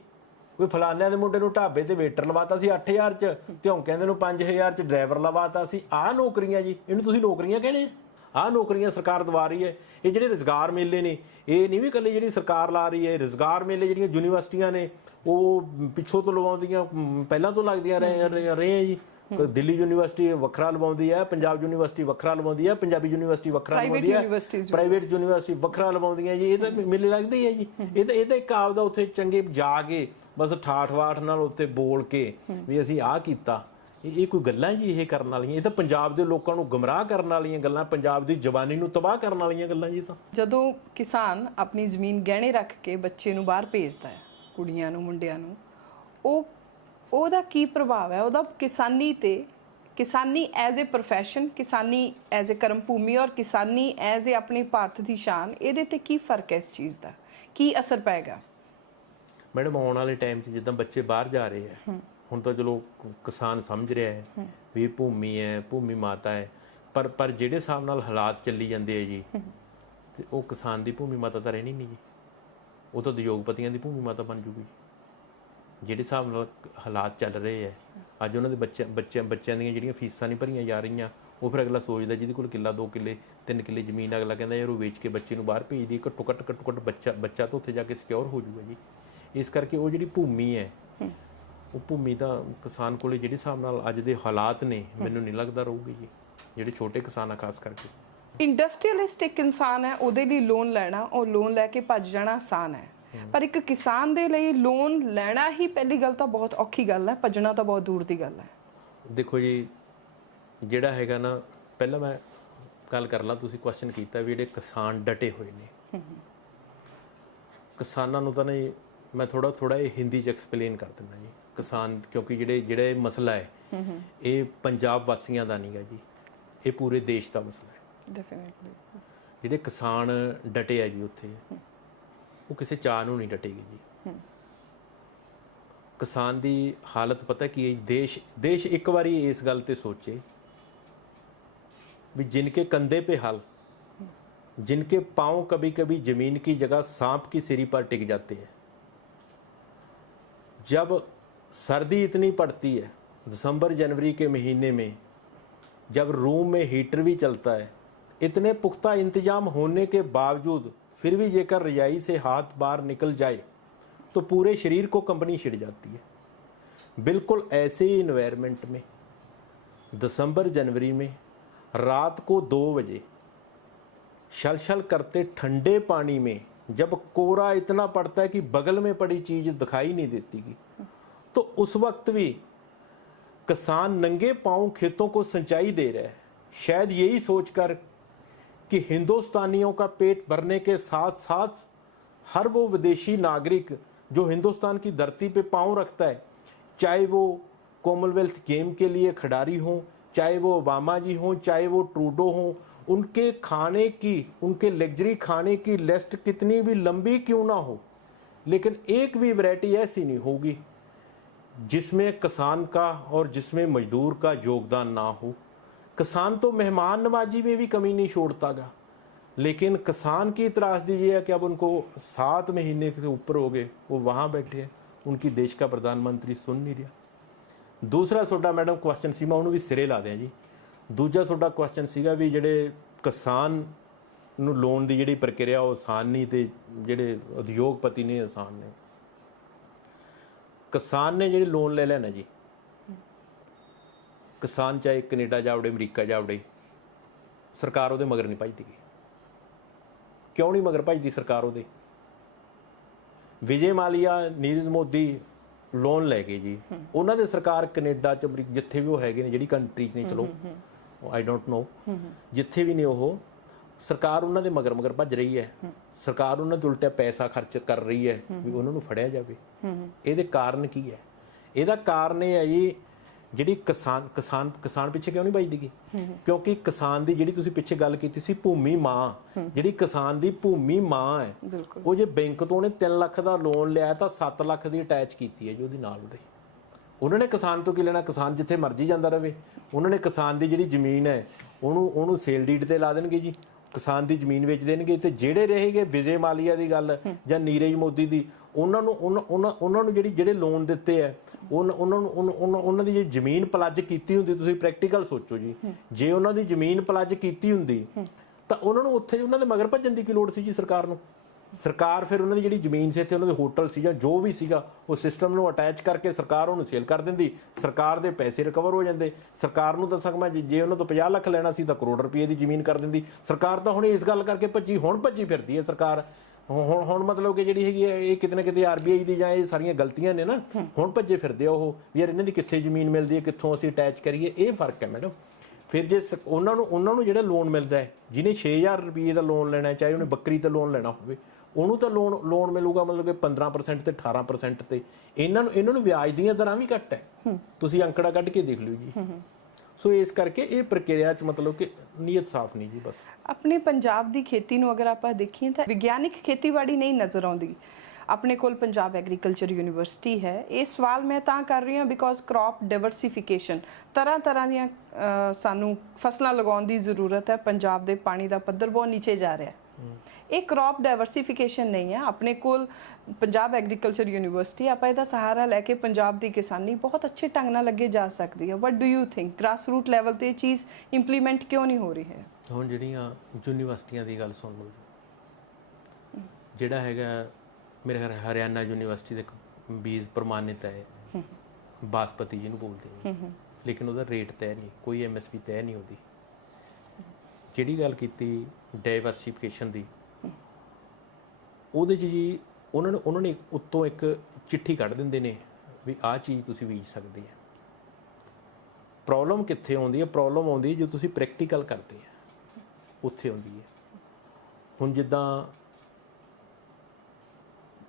ਕੋਈ ਫਲਾਨਿਆਂ ਦੇ ਮੁੰਡੇ ਨੂੰ ਢਾਬੇ ਤੇ ਵੇਟਰ ਲਵਾਤਾ ਸੀ 8,000 'ਚ, ਤੇ ਹੁਣ ਕਹਿੰਦੇ ਨੂੰ 5,000 'ਚ ਡਰਾਈਵਰ ਲਵਾਤਾ ਸੀ। ਆਹ ਨੌਕਰੀਆਂ ਜੀ, ਇਹਨੂੰ ਤੁਸੀਂ ਨੌਕਰੀਆਂ ਕਹਿੰਦੇ? ਆਹ ਨੌਕਰੀਆਂ ਸਰਕਾਰ ਦਵਾ ਰਹੀ ਹੈ। ਇਹ ਜਿਹੜੇ ਰੁਜ਼ਗਾਰ ਮੇਲੇ ਨੇ, ਇਹ ਨਹੀਂ ਵੀ ਇਕੱਲੇ ਜਿਹੜੀ ਸਰਕਾਰ ਲਾ ਰਹੀ ਹੈ। ਰੁਜ਼ਗਾਰ ਮੇਲੇ ਜਿਹੜੀਆਂ ਯੂਨੀਵਰਸਿਟੀਆਂ ਨੇ ਉਹ ਪਿੱਛੋਂ ਤੋਂ ਲਵਾਉਂਦੀਆਂ, ਪਹਿਲਾਂ ਤੋਂ ਲੱਗਦੀਆਂ ਰਹੇ ਜੀ। ਦਿੱਲੀ ਯੂਨੀਵਰਸਿਟੀ ਵੱਖਰਾ ਲਵਾਉਂਦੀ ਹੈ, ਪੰਜਾਬ ਯੂਨੀਵਰਸਿਟੀ ਵੱਖਰਾ ਲਵਾਉਂਦੀ ਹੈ, ਪੰਜਾਬੀ ਯੂਨੀਵਰਸਿਟੀ ਵੱਖਰਾ ਲਵਾਉਂਦੀ ਹੈ, ਪ੍ਰਾਈਵੇਟ ਯੂਨੀਵਰਸਿਟੀ ਵੱਖਰਾ ਲਵਾਉਂਦੀਆਂ ਜੀ। ਇਹ ਤਾਂ ਮੇਲੇ ਲੱਗਦੇ ਹੀ ਹੈ ਜੀ। ਇਹ ਤਾਂ ਇੱਕ ਆਪਦਾ ਉੱਥੇ ਚੰਗੇ ਜਾ ਕੇ ਬਸ ਠਾਠ-ਵਾਠ ਨਾਲ ਉੱਥੇ ਬੋਲ ਕੇ ਵੀ ਅਸੀਂ ਆਹ ਕੀਤਾ, ਇਹ ਕੋਈ ਗੱਲਾਂ ਜੀ ਇਹ ਕਰਨ ਵਾਲੀਆਂ? ਇਹ ਤਾਂ ਪੰਜਾਬ ਦੇ ਲੋਕਾਂ ਨੂੰ ਗੁੰਮਰਾਹ ਕਰਨ ਵਾਲੀਆਂ ਗੱਲਾਂ, ਪੰਜਾਬ ਦੀ ਜਵਾਨੀ ਨੂੰ ਤਬਾਹ ਕਰਨ ਵਾਲੀਆਂ ਗੱਲਾਂ ਜੀ। ਤਾਂ ਜਦੋਂ ਕਿਸਾਨ ਆਪਣੀ ਜ਼ਮੀਨ ਗਹਿਣੇ ਰੱਖ ਕੇ ਬੱਚੇ ਨੂੰ ਬਾਹਰ ਭੇਜਦਾ ਹੈ, ਕੁੜੀਆਂ ਨੂੰ, ਮੁੰਡਿਆਂ ਨੂੰ, ਉਹਦਾ ਕੀ ਪ੍ਰਭਾਵ ਹੈ ਉਹਦਾ ਕਿਸਾਨੀ ਤੇ? ਕਿਸਾਨੀ ਐਜ਼ ਏ ਪ੍ਰੋਫੈਸ਼ਨ, ਕਿਸਾਨੀ ਐਜ਼ ਏ ਕਰਮ ਭੂਮੀ ਔਰ ਕਿਸਾਨੀ ਐਜ਼ ਏ ਆਪਣੀ ਭਾਰਤ ਦੀ ਸ਼ਾਨ, ਇਹਦੇ ਤੇ ਕੀ ਫਰਕ ਹੈ? ਇਸ ਚੀਜ਼ ਦਾ ਕੀ ਅਸਰ ਪਏਗਾ? ਮੈਡਮ ਆਉਣ ਵਾਲੇ ਟਾਈਮ 'ਚ ਜਿੱਦਾਂ ਬੱਚੇ ਬਾਹਰ ਜਾ ਰਹੇ ਹੈ, ਹੁਣ ਤਾਂ ਚਲੋ ਕਿਸਾਨ ਸਮਝ ਰਿਹਾ ਹੈ ਵੀ ਭੂਮੀ ਹੈ, ਭੂਮੀ ਮਾਤਾ ਹੈ, ਪਰ ਜਿਹੜੇ ਹਿਸਾਬ ਨਾਲ ਹਾਲਾਤ ਚੱਲੀ ਜਾਂਦੇ ਆ ਜੀ, ਤੇ ਉਹ ਕਿਸਾਨ ਦੀ ਭੂਮੀ ਮਾਤਾ ਤਾਂ ਰਹਿਣੀ ਨਹੀਂ ਜੀ, ਉਹ ਤਾਂ ਉਦਯੋਗਪਤੀਆਂ ਦੀ ਭੂਮੀ ਮਾਤਾ ਬਣ ਜੂਗੀ। ਜਿਹੜੇ ਹਿਸਾਬ ਨਾਲ ਹਾਲਾਤ ਚੱਲ ਰਹੇ ਹੈ ਅੱਜ, ਉਹਨਾਂ ਦੇ ਬੱਚਿਆਂ ਦੀਆਂ ਜਿਹੜੀਆਂ ਫੀਸਾਂ ਨਹੀਂ ਭਰੀਆਂ ਜਾ ਰਹੀਆਂ, ਉਹ ਫਿਰ ਅਗਲਾ ਸੋਚਦਾ ਜਿਹਦੇ ਕੋਲ ਕਿੱਲਾ 2 ਕਿੱਲੇ 3 ਕਿੱਲੇ ਜ਼ਮੀਨ, ਅਗਲਾ ਕਹਿੰਦਾ ਯਾਰ ਉਹ ਵੇਚ ਕੇ ਬੱਚੇ ਨੂੰ ਬਾਹਰ ਭੇਜ ਦੀ, ਘੱਟੋ ਘੱਟ ਬੱਚਾ ਤਾਂ ਉੱਥੇ ਜਾ ਕੇ ਸਿਕਿਉਰ ਹੋ ਜਾਊਗਾ ਜੀ। ਇਸ ਕਰਕੇ ਉਹ ਜਿਹੜੀ ਭੂਮੀ ਹੈ, ਉਹ ਭੂਮੀ ਤਾਂ ਕਿਸਾਨ ਕੋਲੇ ਜਿਹੜੇ ਹਿਸਾਬ ਨਾਲ ਅੱਜ ਦੇ ਹਾਲਾਤ ਨੇ, ਮੈਨੂੰ ਨਹੀਂ ਲੱਗਦਾ ਰਹੂਗੀ ਜੀ। ਜਿਹੜੇ ਛੋਟੇ ਕਿਸਾਨ ਆ ਖਾਸ ਕਰਕੇ, ਇੰਡਸਟਰੀਅਲਿਸਟ ਇੱਕ ਇਨਸਾਨ ਹੈ, ਉਹਦੇ ਲਈ ਲੋਨ ਲੈਣਾ ਔਰ ਲੋਨ ਲੈ ਕੇ ਭੱਜ ਜਾਣਾ ਆਸਾਨ ਹੈ, ਪਰ ਇੱਕ ਕਿਸਾਨ ਦੇ ਲਈ ਲੋਨ ਲੈਣਾ ਹੀ ਪਹਿਲੀ ਗੱਲ ਤਾਂ ਬਹੁਤ ਔਖੀ ਗੱਲ ਹੈ, ਭੱਜਣਾ ਤਾਂ ਬਹੁਤ ਦੂਰ ਦੀ ਗੱਲ ਹੈ। ਦੇਖੋ ਜੀ, ਜਿਹੜਾ ਹੈਗਾ ਨਾ, ਪਹਿਲਾਂ ਮੈਂ ਗੱਲ ਕਰ ਲਾਂ, ਤੁਸੀਂ ਕੁਐਸਚਨ ਕੀਤਾ ਵੀ ਜਿਹੜੇ ਕਿਸਾਨ ਡਟੇ ਹੋਏ ਨੇ, ਕਿਸਾਨਾਂ ਨੂੰ ਤਾਂ ਨਹੀਂ, ਮੈਂ ਥੋੜਾ ਇਹ ਹਿੰਦੀ 'ਚ ਐਕਸਪਲੇਨ ਕਰ ਦਿੰਦਾ ਜੀ। ਕਿਸਾਨ, ਕਿਉਂਕਿ ਜਿਹੜਾ ਇਹ ਮਸਲਾ ਹੈ, ਇਹ ਪੰਜਾਬ ਵਾਸੀਆਂ ਦਾ ਨਹੀਂ ਗਾ ਜੀ, ਇਹ ਪੂਰੇ ਦੇਸ਼ ਦਾ ਮਸਲਾ ਹੈ। ਡੈਫੀਨਿਟਲੀ ਜਿਹੜੇ ਕਿਸਾਨ ਡਟੇ ਆ ਜੀ ਉੱਥੇ, ਉਹ ਕਿਸੇ ਚਾਹ ਨੂੰ ਨਹੀਂ ਡਟੇਗੀ ਜੀ। ਕਿਸਾਨ ਦੀ ਹਾਲਤ ਪਤਾ ਕੀ ਹੈ? ਦੇਸ਼ ਇੱਕ ਵਾਰੀ ਇਸ ਗੱਲ ਤੇ ਸੋਚੇ ਵੀ जिनके कंधे पे हल, जिनके पांव कभी कभी जमीन की जगह सांप की सिरी पर टिक जाते हैं, जब सर्दी इतनी पड़ती है दिसंबर जनवरी के महीने में, जब रूम में हीटर भी चलता है, इतने पुख्ता इंतजाम होने के बावजूद फिर भी जेकर रजाई से हाथ बाहर निकल जाए तो पूरे शरीर को कंपनी छिड़ जाती है। बिल्कुल ऐसे ही इन्वायरमेंट में दिसंबर जनवरी में रात को 2 बजे छलछल करते ठंडे पानी में जब कोहरा इतना पड़ता है कि बगल में पड़ी चीज़ दिखाई नहीं देती की, तो उस वक्त भी किसान नंगे पांव खेतों को सिंचाई दे रहा है, शायद यही सोचकर कि हिंदुस्तानियों का पेट भरने के साथ साथ हर वो विदेशी नागरिक जो हिंदुस्तान की धरती पे पांव रखता है, चाहे वो कॉमनवेल्थ गेम के लिए खिडारी हों, चाहे वो ओबामा जी हों, चाहे वो ट्रूडो हों, उनके खाने की, उनके लग्जरी खाने की लिस्ट कितनी भी लंबी क्यों ना हो, लेकिन एक भी वैरायटी ऐसी नहीं होगी जिसमें किसान का और जिसमें मजदूर का योगदान ना हो। किसान तो मेहमान नवाजी में भी कमी नहीं छोड़तागा, लेकिन किसान की त्रासदी ये है कि अब उनको 7 महीने से ऊपर हो गए, वो वहाँ बैठे हैं, उनकी देश का प्रधानमंत्री सुन नहीं रहा। दूसरा ਤੁਹਾਡਾ मैडम क्वेश्चन ਸੀ, मैं ਉਹਨੂੰ ਵੀ ਸਿਰੇ ਲਾ ਦਿਆਂ ਜੀ। ਦੂਜਾ ਤੁਹਾਡਾ क्वेश्चन ਸੀਗਾ ਵੀ ਜਿਹੜੇ ਕਿਸਾਨ ਨੂੰ ਲੋਨ ਦੀ ਜਿਹੜੀ ਪ੍ਰਕਿਰਿਆ ਉਹ ਆਸਾਨ ਨਹੀਂ ਤੇ ਜਿਹੜੇ ਉਦਯੋਗਪਤੀ ਨੇ ਆਸਾਨ ਨੇ। ਕਿਸਾਨ ਨੇ ਜਿਹੜੇ ਲੋਨ ਲੈ ਲੈਣਾ ਜੀ, ਕਿਸਾਨ ਚਾਹੇ ਕੈਨੇਡਾ ਜਾਵੜੇ, ਅਮਰੀਕਾ ਜਾਵੜੇ, ਸਰਕਾਰ ਉਹਦੇ ਮਗਰ ਨਹੀਂ ਭੱਜਦੀ। ਕਿਉਂ ਨਹੀਂ ਮਗਰ ਭੱਜਦੀ ਸਰਕਾਰ ਉਹਦੇ? ਵਿਜੇ ਮਾਲੀਆ, ਨੀਰਜ ਮੋਦੀ ਲੋਨ ਲੈ ਗਏ ਜੀ, ਉਹਨਾਂ ਦੇ ਸਰਕਾਰ ਕੈਨੇਡਾ ਚ, ਅਮਰੀਕਾ, ਜਿੱਥੇ ਵੀ ਉਹ ਹੈਗੇ ਨੇ, ਜਿਹੜੀ ਕੰਟਰੀਜ਼ ਨੇ, ਚਲੋ ਆਈ ਡੋਂਟ ਨੋ, ਜਿੱਥੇ ਵੀ ਨੇ ਉਹ ਸਰਕਾਰ ਉਹਨਾਂ ਦੇ ਮਗਰ ਭੱਜ ਰਹੀ ਹੈ। ਸਰਕਾਰ ਉਹਨਾਂ ਦੇ ਉਲਟਾ ਪੈਸਾ ਖਰਚ ਕਰ ਰਹੀ ਹੈ ਵੀ ਉਹਨਾਂ ਨੂੰ ਫੜਿਆ ਜਾਵੇ। ਇਹਦੇ ਕਾਰਨ ਕੀ ਹੈ? ਇਹਦਾ ਕਾਰਨ ਇਹ ਹੈ ਜੀ, ਜਿਹੜੀ ਕਿਸਾਨ ਪਿੱਛੇ ਕਿਉਂ ਨਹੀਂ ਭੱਜਦੀ? ਕਿਉਂਕਿ ਕਿਸਾਨ ਦੀ ਜਿਹੜੀ ਤੁਸੀਂ ਪਿੱਛੇ ਗੱਲ ਕੀਤੀ ਸੀ, ਭੂਮੀ ਮਾਂ, ਜਿਹੜੀ ਕਿਸਾਨ ਦੀ ਭੂਮੀ ਮਾਂ ਹੈ, ਉਹ ਜੇ ਬੈਂਕ ਤੋਂ ਉਹਨੇ 3 ਲੱਖ ਦਾ ਲੋਨ ਲਿਆ ਤਾਂ 7 ਲੱਖ ਦੀ ਅਟੈਚ ਕੀਤੀ ਹੈ ਜੀ ਉਹਦੀ ਨਾਲ ਉਹਦੇ। ਉਹਨਾਂ ਨੇ ਕਿਸਾਨ ਤੋਂ ਕੀ ਲੈਣਾ? ਕਿਸਾਨ ਜਿੱਥੇ ਮਰਜ਼ੀ ਜਾਂਦਾ ਰਹੇ। ਉਹਨਾਂ ਨੇ ਕਿਸਾਨ ਦੀ ਜਿਹੜੀ ਜ਼ਮੀਨ ਹੈ ਉਹਨੂੰ ਸੇਲ ਡੀਡ ਤੇ ਲਾ ਦੇਣਗੇ ਜੀ, ਕਿਸਾਨ ਦੀ ਜ਼ਮੀਨ ਵੇਚ ਦੇਣਗੇ। ਤੇ ਜਿਹੜੇ ਰਹੇਗੇ ਵਿਜੇ ਮਾਲੀਆ ਦੀ ਗੱਲ ਜਾਂ ਨੀਰਜ ਮੋਦੀ ਦੀ, ਉਹਨਾਂ ਨੂੰ ਜਿਹੜੇ ਲੋਨ ਦਿੱਤੇ ਹੈ, ਉਹਨਾਂ ਦੀ ਜੇ ਜ਼ਮੀਨ ਪਲੱਜ ਕੀਤੀ ਹੁੰਦੀ, ਤੁਸੀਂ ਪ੍ਰੈਕਟੀਕਲ ਸੋਚੋ ਜੀ, ਜੇ ਉਹਨਾਂ ਦੀ ਜ਼ਮੀਨ ਪਲੱਜ ਕੀਤੀ ਹੁੰਦੀ ਤਾਂ ਉਹਨਾਂ ਨੂੰ ਉੱਥੇ ਉਹਨਾਂ ਦੇ ਮਗਰ ਭੱਜਣ ਦੀ ਕੀ ਲੋੜ ਸੀ ਜੀ ਸਰਕਾਰ ਨੂੰ? ਸਰਕਾਰ ਫਿਰ ਉਹਨਾਂ ਦੀ ਜਿਹੜੀ ਜ਼ਮੀਨ ਸੀ ਇੱਥੇ ਉਹਨਾਂ ਦੇ ਹੋਟਲ ਸੀ ਜਾਂ ਜੋ ਵੀ ਸੀਗਾ ਉਹ ਸਿਸਟਮ ਨੂੰ ਅਟੈਚ ਕਰਕੇ ਸਰਕਾਰ ਉਹਨੂੰ ਸੇਲ ਕਰ ਦਿੰਦੀ, ਸਰਕਾਰ ਦੇ ਪੈਸੇ ਰਿਕਵਰ ਹੋ ਜਾਂਦੇ। ਸਰਕਾਰ ਨੂੰ ਤਾਂ ਸਕਮਾ ਜੇ ਉਹਨਾਂ ਤੋਂ 50 ਲੱਖ ਲੈਣਾ ਸੀ ਤਾਂ ਕਰੋੜ ਰੁਪਏ ਦੀ ਜ਼ਮੀਨ ਕਰ ਦਿੰਦੀ। ਸਰਕਾਰ ਤਾਂ ਹੁਣ ਇਸ ਗੱਲ ਕਰਕੇ ਭੱਜੀ ਫਿਰਦੀ ਹੈ ਸਰਕਾਰ। ਹੁਣ ਮਤਲਬ ਕਿ ਜਿਹੜੀ ਹੈਗੀ ਹੈ ਇਹ ਕਿਤੇ ਨਾ ਕਿਤੇ RBI ਦੀ ਜਾਂ ਇਹ ਸਾਰੀਆਂ ਗਲਤੀਆਂ ਨੇ ਨਾ, ਹੁਣ ਭੱਜੇ ਫਿਰਦੇ ਆ ਉਹ ਵੀ ਯਾਰ ਇਹਨਾਂ ਦੀ ਕਿੱਥੇ ਜ਼ਮੀਨ ਮਿਲਦੀ ਹੈ, ਕਿੱਥੋਂ ਅਸੀਂ ਅਟੈਚ ਕਰੀਏ। ਇਹ ਫਰਕ ਹੈ ਮੈਡਮ। ਫਿਰ ਜੇ ਉਹਨਾਂ ਨੂੰ ਜਿਹੜਾ ਲੋਨ ਮਿਲਦਾ ਹੈ, ਜਿਹਨੇ 6000 ਰੁਪਏ ਦਾ ਲੋਨ ਲੈਣਾ, ਚਾਹੇ ਉਹਨੇ ਬੱਕਰੀ ਤੇ ਲੋਨ ਲੈਣਾ ਹੋਵੇ, ਉਹਨੂੰ ਤਾਂ ਲੋਨ ਮਿਲੂਗਾ ਮਤਲਬ ਕਿ 15% ਤੇ 18% ਤੇ। ਇਹਨਾਂ ਨੂੰ ਵਿਆਜ ਦੀਆਂ ਦਰਾਂ ਵੀ ਘੱਟ ਹੈ। ਤੁਸੀਂ ਅੰਕੜਾ ਕੱਢ ਕੇ ਦੇਖ ਲਿਓ ਜੀ। ਸੋ ਇਸ ਕਰਕੇ ਇਹ ਪ੍ਰਕਿਰਿਆ 'ਚ ਮਤਲਬ ਕਿ ਨੀਅਤ ਸਾਫ਼ ਨਹੀਂ ਜੀ। ਬਸ ਆਪਣੇ ਪੰਜਾਬ ਦੀ ਖੇਤੀ ਨੂੰ ਅਗਰ ਆਪਾਂ ਦੇਖੀਏ ਤਾਂ ਵਿਗਿਆਨਿਕ ਖੇਤੀਬਾੜੀ ਨਹੀਂ ਨਜ਼ਰ ਆਉਂਦੀ। ਆਪਣੇ ਕੋਲ ਪੰਜਾਬ ਐਗਰੀਕਲਚਰ ਯੂਨੀਵਰਸਿਟੀ ਹੈ। ਇਹ ਸਵਾਲ ਮੈਂ ਤਾਂ ਕਰ ਰਹੀ ਹਾਂ ਬਿਕੋਜ਼ ਕ੍ਰੌਪ ਡਾਈਵਰਸਿਫਿਕੇਸ਼ਨ, ਤਰ੍ਹਾਂ ਦੀਆਂ ਸਾਨੂੰ ਫਸਲਾਂ ਲਗਾਉਣ ਦੀ ਜ਼ਰੂਰਤ ਹੈ। ਪੰਜਾਬ ਦੇ ਪਾਣੀ ਦਾ ਪੱਧਰ ਬਹੁਤ ਨੀਚੇ ਜਾ ਰਿਹਾ ਹੈ। ਇਹ ਕ੍ਰੌਪ ਡਾਈਵਰਸਿਫਿਕੇਸ਼ਨ ਨਹੀਂ ਹੈ। ਆਪਣੇ ਕੋਲ ਪੰਜਾਬ ਐਗਰੀਕਲਚਰ ਯੂਨੀਵਰਸਿਟੀ, ਆਪਾਂ ਇਹਦਾ ਸਹਾਰਾ ਲੈ ਕੇ ਪੰਜਾਬ ਦੀ ਕਿਸਾਨੀ ਬਹੁਤ ਅੱਛੇ ਢੰਗ ਨਾਲ ਅੱਗੇ ਜਾ ਸਕਦੀ ਹੈ। What do you think grass root level ਤੇ ਇਹ ਚੀਜ਼ ਇੰਪਲੀਮੈਂਟ ਕਿਉਂ ਨਹੀਂ ਹੋ ਰਹੀ ਹੈ? ਹੁਣ ਜਿਹੜੀਆਂ ਯੂਨੀਵਰਸਿਟੀਆਂ ਦੀ ਗੱਲ ਸੁਣ ਲਓ, ਜਿਹੜਾ ਹੈਗਾ ਮੇਰੇ ਖਿਆਲ ਹਰਿਆਣਾ ਯੂਨੀਵਰਸਿਟੀ ਦੇ ਬੀਜ ਪ੍ਰਮਾਣਿਤ ਹੈ, ਬਾਸਪਤੀ ਜਿਹਨੂੰ ਬੋਲਦੇ ਆ, ਲੇਕਿਨ ਉਹਦਾ ਰੇਟ ਤੈਅ ਨਹੀਂ, ਕੋਈ MSP ਤੈਅ ਨਹੀਂ ਉਹਦੀ। ਜਿਹੜੀ ਗੱਲ ਕੀਤੀ ਡਾਈਵਰਸਿਫਿਕੇਸ਼ਨ ਦੀ, ਉਹਦੇ 'ਚ ਜੀ ਉਹਨਾਂ ਨੇ ਉੱਤੋਂ ਇੱਕ ਚਿੱਠੀ ਕੱਢ ਦਿੰਦੇ ਨੇ ਵੀ ਆਹ ਚੀਜ਼ ਤੁਸੀਂ ਬੀਜ ਸਕਦੇ ਆ। ਪ੍ਰੋਬਲਮ ਕਿੱਥੇ ਆਉਂਦੀ ਹੈ? ਪ੍ਰੋਬਲਮ ਆਉਂਦੀ ਜੋ ਤੁਸੀਂ ਪ੍ਰੈਕਟੀਕਲ ਕਰਦੇ ਆ, ਉੱਥੇ ਆਉਂਦੀ ਹੈ। ਹੁਣ ਜਿੱਦਾਂ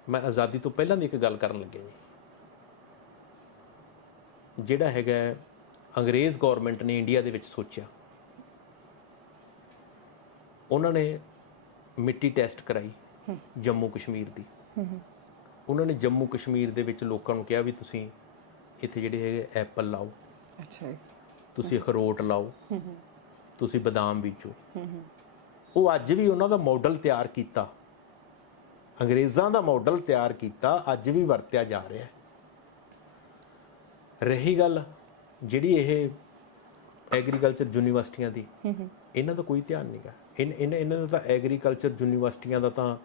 ਮੈਂ ਆਜ਼ਾਦੀ ਤੋਂ ਪਹਿਲਾਂ ਦੀ ਇੱਕ ਗੱਲ ਕਰਨ ਲੱਗਿਆ ਜੀ, ਜਿਹੜਾ ਹੈਗਾ ਅੰਗਰੇਜ਼ ਗੌਰਮੈਂਟ ਨੇ ਇੰਡੀਆ ਦੇ ਵਿੱਚ ਸੋਚਿਆ, ਉਹਨਾਂ ਨੇ ਮਿੱਟੀ ਟੈਸਟ ਕਰਾਈ ਜੰਮੂ ਕਸ਼ਮੀਰ ਦੀ। ਉਹਨਾਂ ਨੇ ਜੰਮੂ ਕਸ਼ਮੀਰ ਦੇ ਵਿੱਚ ਲੋਕਾਂ ਨੂੰ ਕਿਹਾ ਵੀ ਤੁਸੀਂ ਇੱਥੇ ਜਿਹੜੇ ਹੈਗੇ ਐਪਲ ਲਾਓ, ਤੁਸੀਂ ਅਖਰੋਟ ਲਾਓ, ਤੁਸੀਂ ਬਦਾਮ ਬੀਜੋ। ਉਹ ਅੱਜ ਵੀ ਉਹਨਾਂ ਦਾ ਮਾਡਲ ਤਿਆਰ ਕੀਤਾ, ਅੰਗਰੇਜ਼ਾਂ ਦਾ ਮਾਡਲ ਤਿਆਰ ਕੀਤਾ, ਅੱਜ ਵੀ ਵਰਤਿਆ ਜਾ ਰਿਹਾ ਹੈ। ਰਹੀ ਗੱਲ ਜਿਹੜੀ ਇਹ ਐਗਰੀਕਲਚਰ ਯੂਨੀਵਰਸਿਟੀਆਂ ਦੀ, ਇਹਨਾਂ ਦਾ ਕੋਈ ਧਿਆਨ ਨਹੀਂ ਗਾ। ਇਹਨਾਂ ਦਾ ਤਾਂ ਐਗਰੀਕਲਚਰ ਯੂਨੀਵਰਸਿਟੀਆਂ ਦਾ ਤਾਂ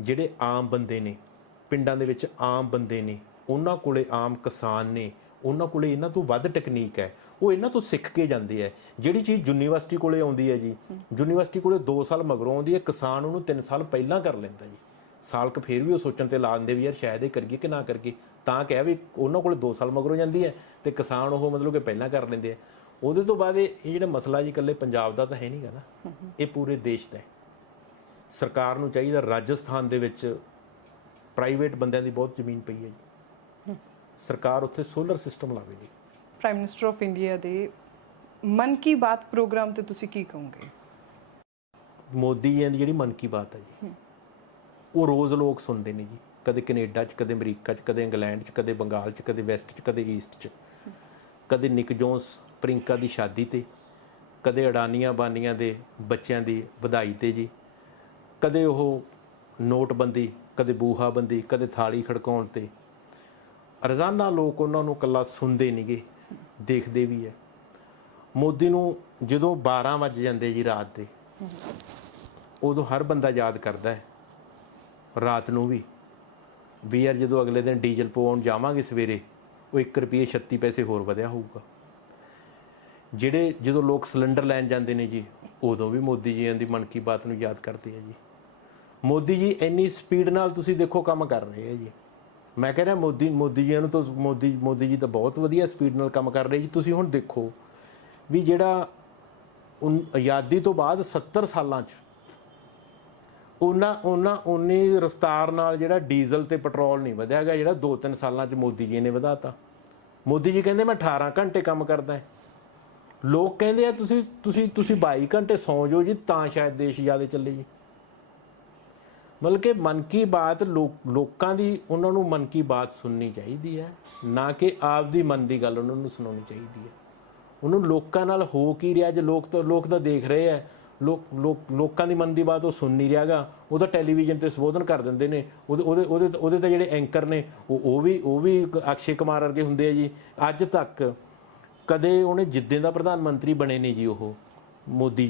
ਜਿਹੜੇ ਆਮ ਬੰਦੇ ਨੇ, ਪਿੰਡਾਂ ਦੇ ਵਿੱਚ ਆਮ ਬੰਦੇ ਨੇ, ਉਹਨਾਂ ਕੋਲੇ ਆਮ ਕਿਸਾਨ ਨੇ, ਉਹਨਾਂ ਕੋਲੇ ਇਹਨਾਂ ਤੋਂ ਵੱਧ ਟੈਕਨੀਕ ਹੈ, ਉਹ ਇਹਨਾਂ ਤੋਂ ਸਿੱਖ ਕੇ ਜਾਂਦੇ ਹੈ। ਜਿਹੜੀ ਚੀਜ਼ ਯੂਨੀਵਰਸਿਟੀ ਕੋਲੇ ਆਉਂਦੀ ਹੈ ਜੀ, ਯੂਨੀਵਰਸਿਟੀ ਕੋਲੇ 2 ਸਾਲ ਮਗਰੋਂ ਆਉਂਦੀ ਹੈ, ਕਿਸਾਨ ਉਹਨੂੰ 3 ਸਾਲ ਪਹਿਲਾਂ ਕਰ ਲੈਂਦਾ ਜੀ। ਸਾਲ ਕੁ ਫਿਰ ਵੀ ਉਹ ਸੋਚਣ ਤੇ ਲਾ ਦਿੰਦੇ ਵੀ ਯਾਰ ਸ਼ਾਇਦ ਇਹ ਕਰੀਏ ਕਿ ਨਾ ਕਰੀਏ, ਤਾਂ ਕਿਹਾ ਵੀ ਉਹਨਾਂ ਕੋਲੇ 2 ਸਾਲ ਮਗਰੋਂ ਜਾਂਦੀ ਹੈ ਤੇ ਕਿਸਾਨ ਉਹ ਮਤਲਬ ਕਿ ਪਹਿਲਾਂ ਕਰ ਲੈਂਦੇ ਆ। ਉਹਦੇ ਤੋਂ ਬਾਅਦ ਇਹ ਜਿਹੜਾ ਮਸਲਾ ਜੀ ਇਕੱਲੇ ਪੰਜਾਬ ਦਾ ਤਾਂ ਹੈ ਨਹੀਂ ਗਾ ਨਾ, ਇਹ ਪੂਰੇ ਦੇਸ਼ ਦਾ ਹੈ। ਸਰਕਾਰ ਨੂੰ ਚਾਹੀਦਾ, ਰਾਜਸਥਾਨ ਦੇ ਵਿੱਚ ਪ੍ਰਾਈਵੇਟ ਬੰਦਿਆਂ ਦੀ ਬਹੁਤ ਜ਼ਮੀਨ ਪਈ ਹੈ ਜੀ, ਸਰਕਾਰ ਉੱਥੇ ਸੋਲਰ ਸਿਸਟਮ ਲਾਵੇ ਜੀ। ਪ੍ਰਾਈਮ ਮਿਨਿਸਟਰ ਆਫ ਇੰਡੀਆ ਦੇ ਮਨ ਕੀ ਬਾਤ ਪ੍ਰੋਗਰਾਮ ਤੇ ਤੁਸੀਂ ਕੀ ਕਹੋਗੇ? ਮੋਦੀ ਜੀ ਦੀ ਜਿਹੜੀ ਮਨ ਕੀ ਬਾਤ ਹੈ ਜੀ, ਉਹ ਰੋਜ਼ ਲੋਕ ਸੁਣਦੇ ਨੇ ਜੀ, ਕਦੇ ਕੈਨੇਡਾ 'ਚ, ਕਦੇ ਅਮਰੀਕਾ 'ਚ, ਕਦੇ ਇੰਗਲੈਂਡ 'ਚ, ਕਦੇ ਬੰਗਾਲ 'ਚ, ਕਦੇ ਵੈਸਟ 'ਚ, ਕਦੇ ਈਸਟ 'ਚ, ਕਦੇ ਨਿਕ ਜੋਨਸ ਪ੍ਰਿੰਕਾ ਦੀ ਸ਼ਾਦੀ ਤੇ, ਕਦੇ ਅਡਾਨੀਆਂ ਬਾਨੀਆਂ ਦੇ ਬੱਚਿਆਂ ਦੀ ਵਧਾਈ ਤੇ ਜੀ, ਕਦੇ ਉਹ ਨੋਟਬੰਦੀ, ਕਦੇ ਬੂਹਾਬੰਦੀ, ਕਦੇ ਥਾਲੀ ਖੜਕਾਉਣ ਤੇ। ਰੋਜ਼ਾਨਾ ਲੋਕ ਉਹਨਾਂ ਨੂੰ ਇਕੱਲਾ ਸੁਣਦੇ ਨਹੀਂ ਗੇ, ਦੇਖਦੇ ਵੀ ਹੈ। ਮੋਦੀ ਨੂੰ ਜਦੋਂ 12 ਵੱਜ ਜਾਂਦੇ ਜੀ ਰਾਤ ਦੇ, ਉਦੋਂ ਹਰ ਬੰਦਾ ਯਾਦ ਕਰਦਾ ਹੈ ਰਾਤ ਨੂੰ ਵੀ ਯਾਰ ਜਦੋਂ ਅਗਲੇ ਦਿਨ ਡੀਜ਼ਲ ਪਵਾਉਣ ਜਾਵਾਂਗੇ ਸਵੇਰੇ, ਉਹ 1 ਰੁਪਏ 36 ਪੈਸੇ ਹੋਰ ਵਧਿਆ ਹੋਊਗਾ। ਜਿਹੜੇ ਜਦੋਂ ਲੋਕ ਸਿਲੰਡਰ ਲੈਣ ਜਾਂਦੇ ਨੇ ਜੀ, ਉਦੋਂ ਵੀ ਮੋਦੀ ਜੀ ਦੀ ਮਨ ਕੀ ਬਾਤ ਨੂੰ ਯਾਦ ਕਰਦੇ ਆ ਜੀ। ਮੋਦੀ ਜੀ ਇੰਨੀ ਸਪੀਡ ਨਾਲ ਤੁਸੀਂ ਦੇਖੋ ਕੰਮ ਕਰ ਰਹੇ ਆ ਜੀ। ਮੈਂ ਕਹਿ ਰਿਹਾ ਮੋਦੀ ਜੀ ਨੂੰ ਤਾਂ ਮੋਦੀ ਜੀ ਤਾਂ ਬਹੁਤ ਵਧੀਆ ਸਪੀਡ ਨਾਲ ਕੰਮ ਕਰ ਰਹੇ ਜੀ। ਤੁਸੀਂ ਹੁਣ ਦੇਖੋ ਵੀ ਜਿਹੜਾ ਆਜ਼ਾਦੀ ਤੋਂ ਬਾਅਦ 70 ਸਾਲਾਂ 'ਚ ਉਨੀ ਰਫ਼ਤਾਰ ਨਾਲ ਜਿਹੜਾ ਡੀਜ਼ਲ ਤੇ ਪੈਟਰੋਲ ਨਹੀਂ ਵਧਿਆ ਗਿਆ, ਜਿਹੜਾ 2-3 ਸਾਲਾਂ 'ਚ ਮੋਦੀ ਜੀ ਨੇ ਵਧਾਤਾ। ਮੋਦੀ ਜੀ ਕਹਿੰਦੇ ਮੈਂ 18 ਘੰਟੇ ਕੰਮ ਕਰਦਾ। ਲੋਕ ਕਹਿੰਦੇ ਆ ਤੁਸੀਂ 22 ਘੰਟੇ ਸੌਂ ਜਾਓ ਜੀ, ਤਾਂ ਸ਼ਾਇਦ ਦੇਸ਼ ਜ਼ਿਆਦਾ ਚੱਲੇ ਜੀ। ਮਤਲਬ ਕਿ ਮਨ ਕੀ ਬਾਤ ਲੋਕਾਂ ਦੀ, ਉਹਨਾਂ ਨੂੰ ਮਨ ਕੀ ਬਾਤ ਸੁਣਨੀ ਚਾਹੀਦੀ ਹੈ, ਨਾ ਕਿ ਆਪਦੀ ਮਨ ਦੀ ਗੱਲ ਉਹਨਾਂ ਨੂੰ ਸੁਣਾਉਣੀ ਚਾਹੀਦੀ ਹੈ। ਉਹਨੂੰ ਲੋਕਾਂ ਨਾਲ ਹੋ ਕੀ ਰਿਹਾ ਜੇ ਲੋਕ ਤਾਂ ਦੇਖ ਰਹੇ ਹੈ, ਲੋਕਾਂ ਦੀ ਮਨ ਦੀ ਬਾਤ ਉਹ ਸੁਣ ਨਹੀਂ ਰਿਹਾ ਗਾ। ਉਹ ਤਾਂ ਟੈਲੀਵਿਜ਼ਨ ਤੇ ਸੰਬੋਧਨ ਕਰ ਦਿੰਦੇ ਨੇ। ਉਹਦੇ ਤਾਂ ਜਿਹੜੇ ਐਂਕਰ ਨੇ ਉਹ ਵੀ ਅਕਸ਼ੇ ਕੁਮਾਰ ਵਰਗੇ ਹੁੰਦੇ ਆ ਜੀ। ਅੱਜ ਤੱਕ ਕਦੇ ਉਹਨੇ ਜਿੱਦਾਂ ਦਾ ਪ੍ਰਧਾਨ ਮੰਤਰੀ ਬਣੇ ਨੇ ਜੀ, ਉਹ ਮੋਦੀ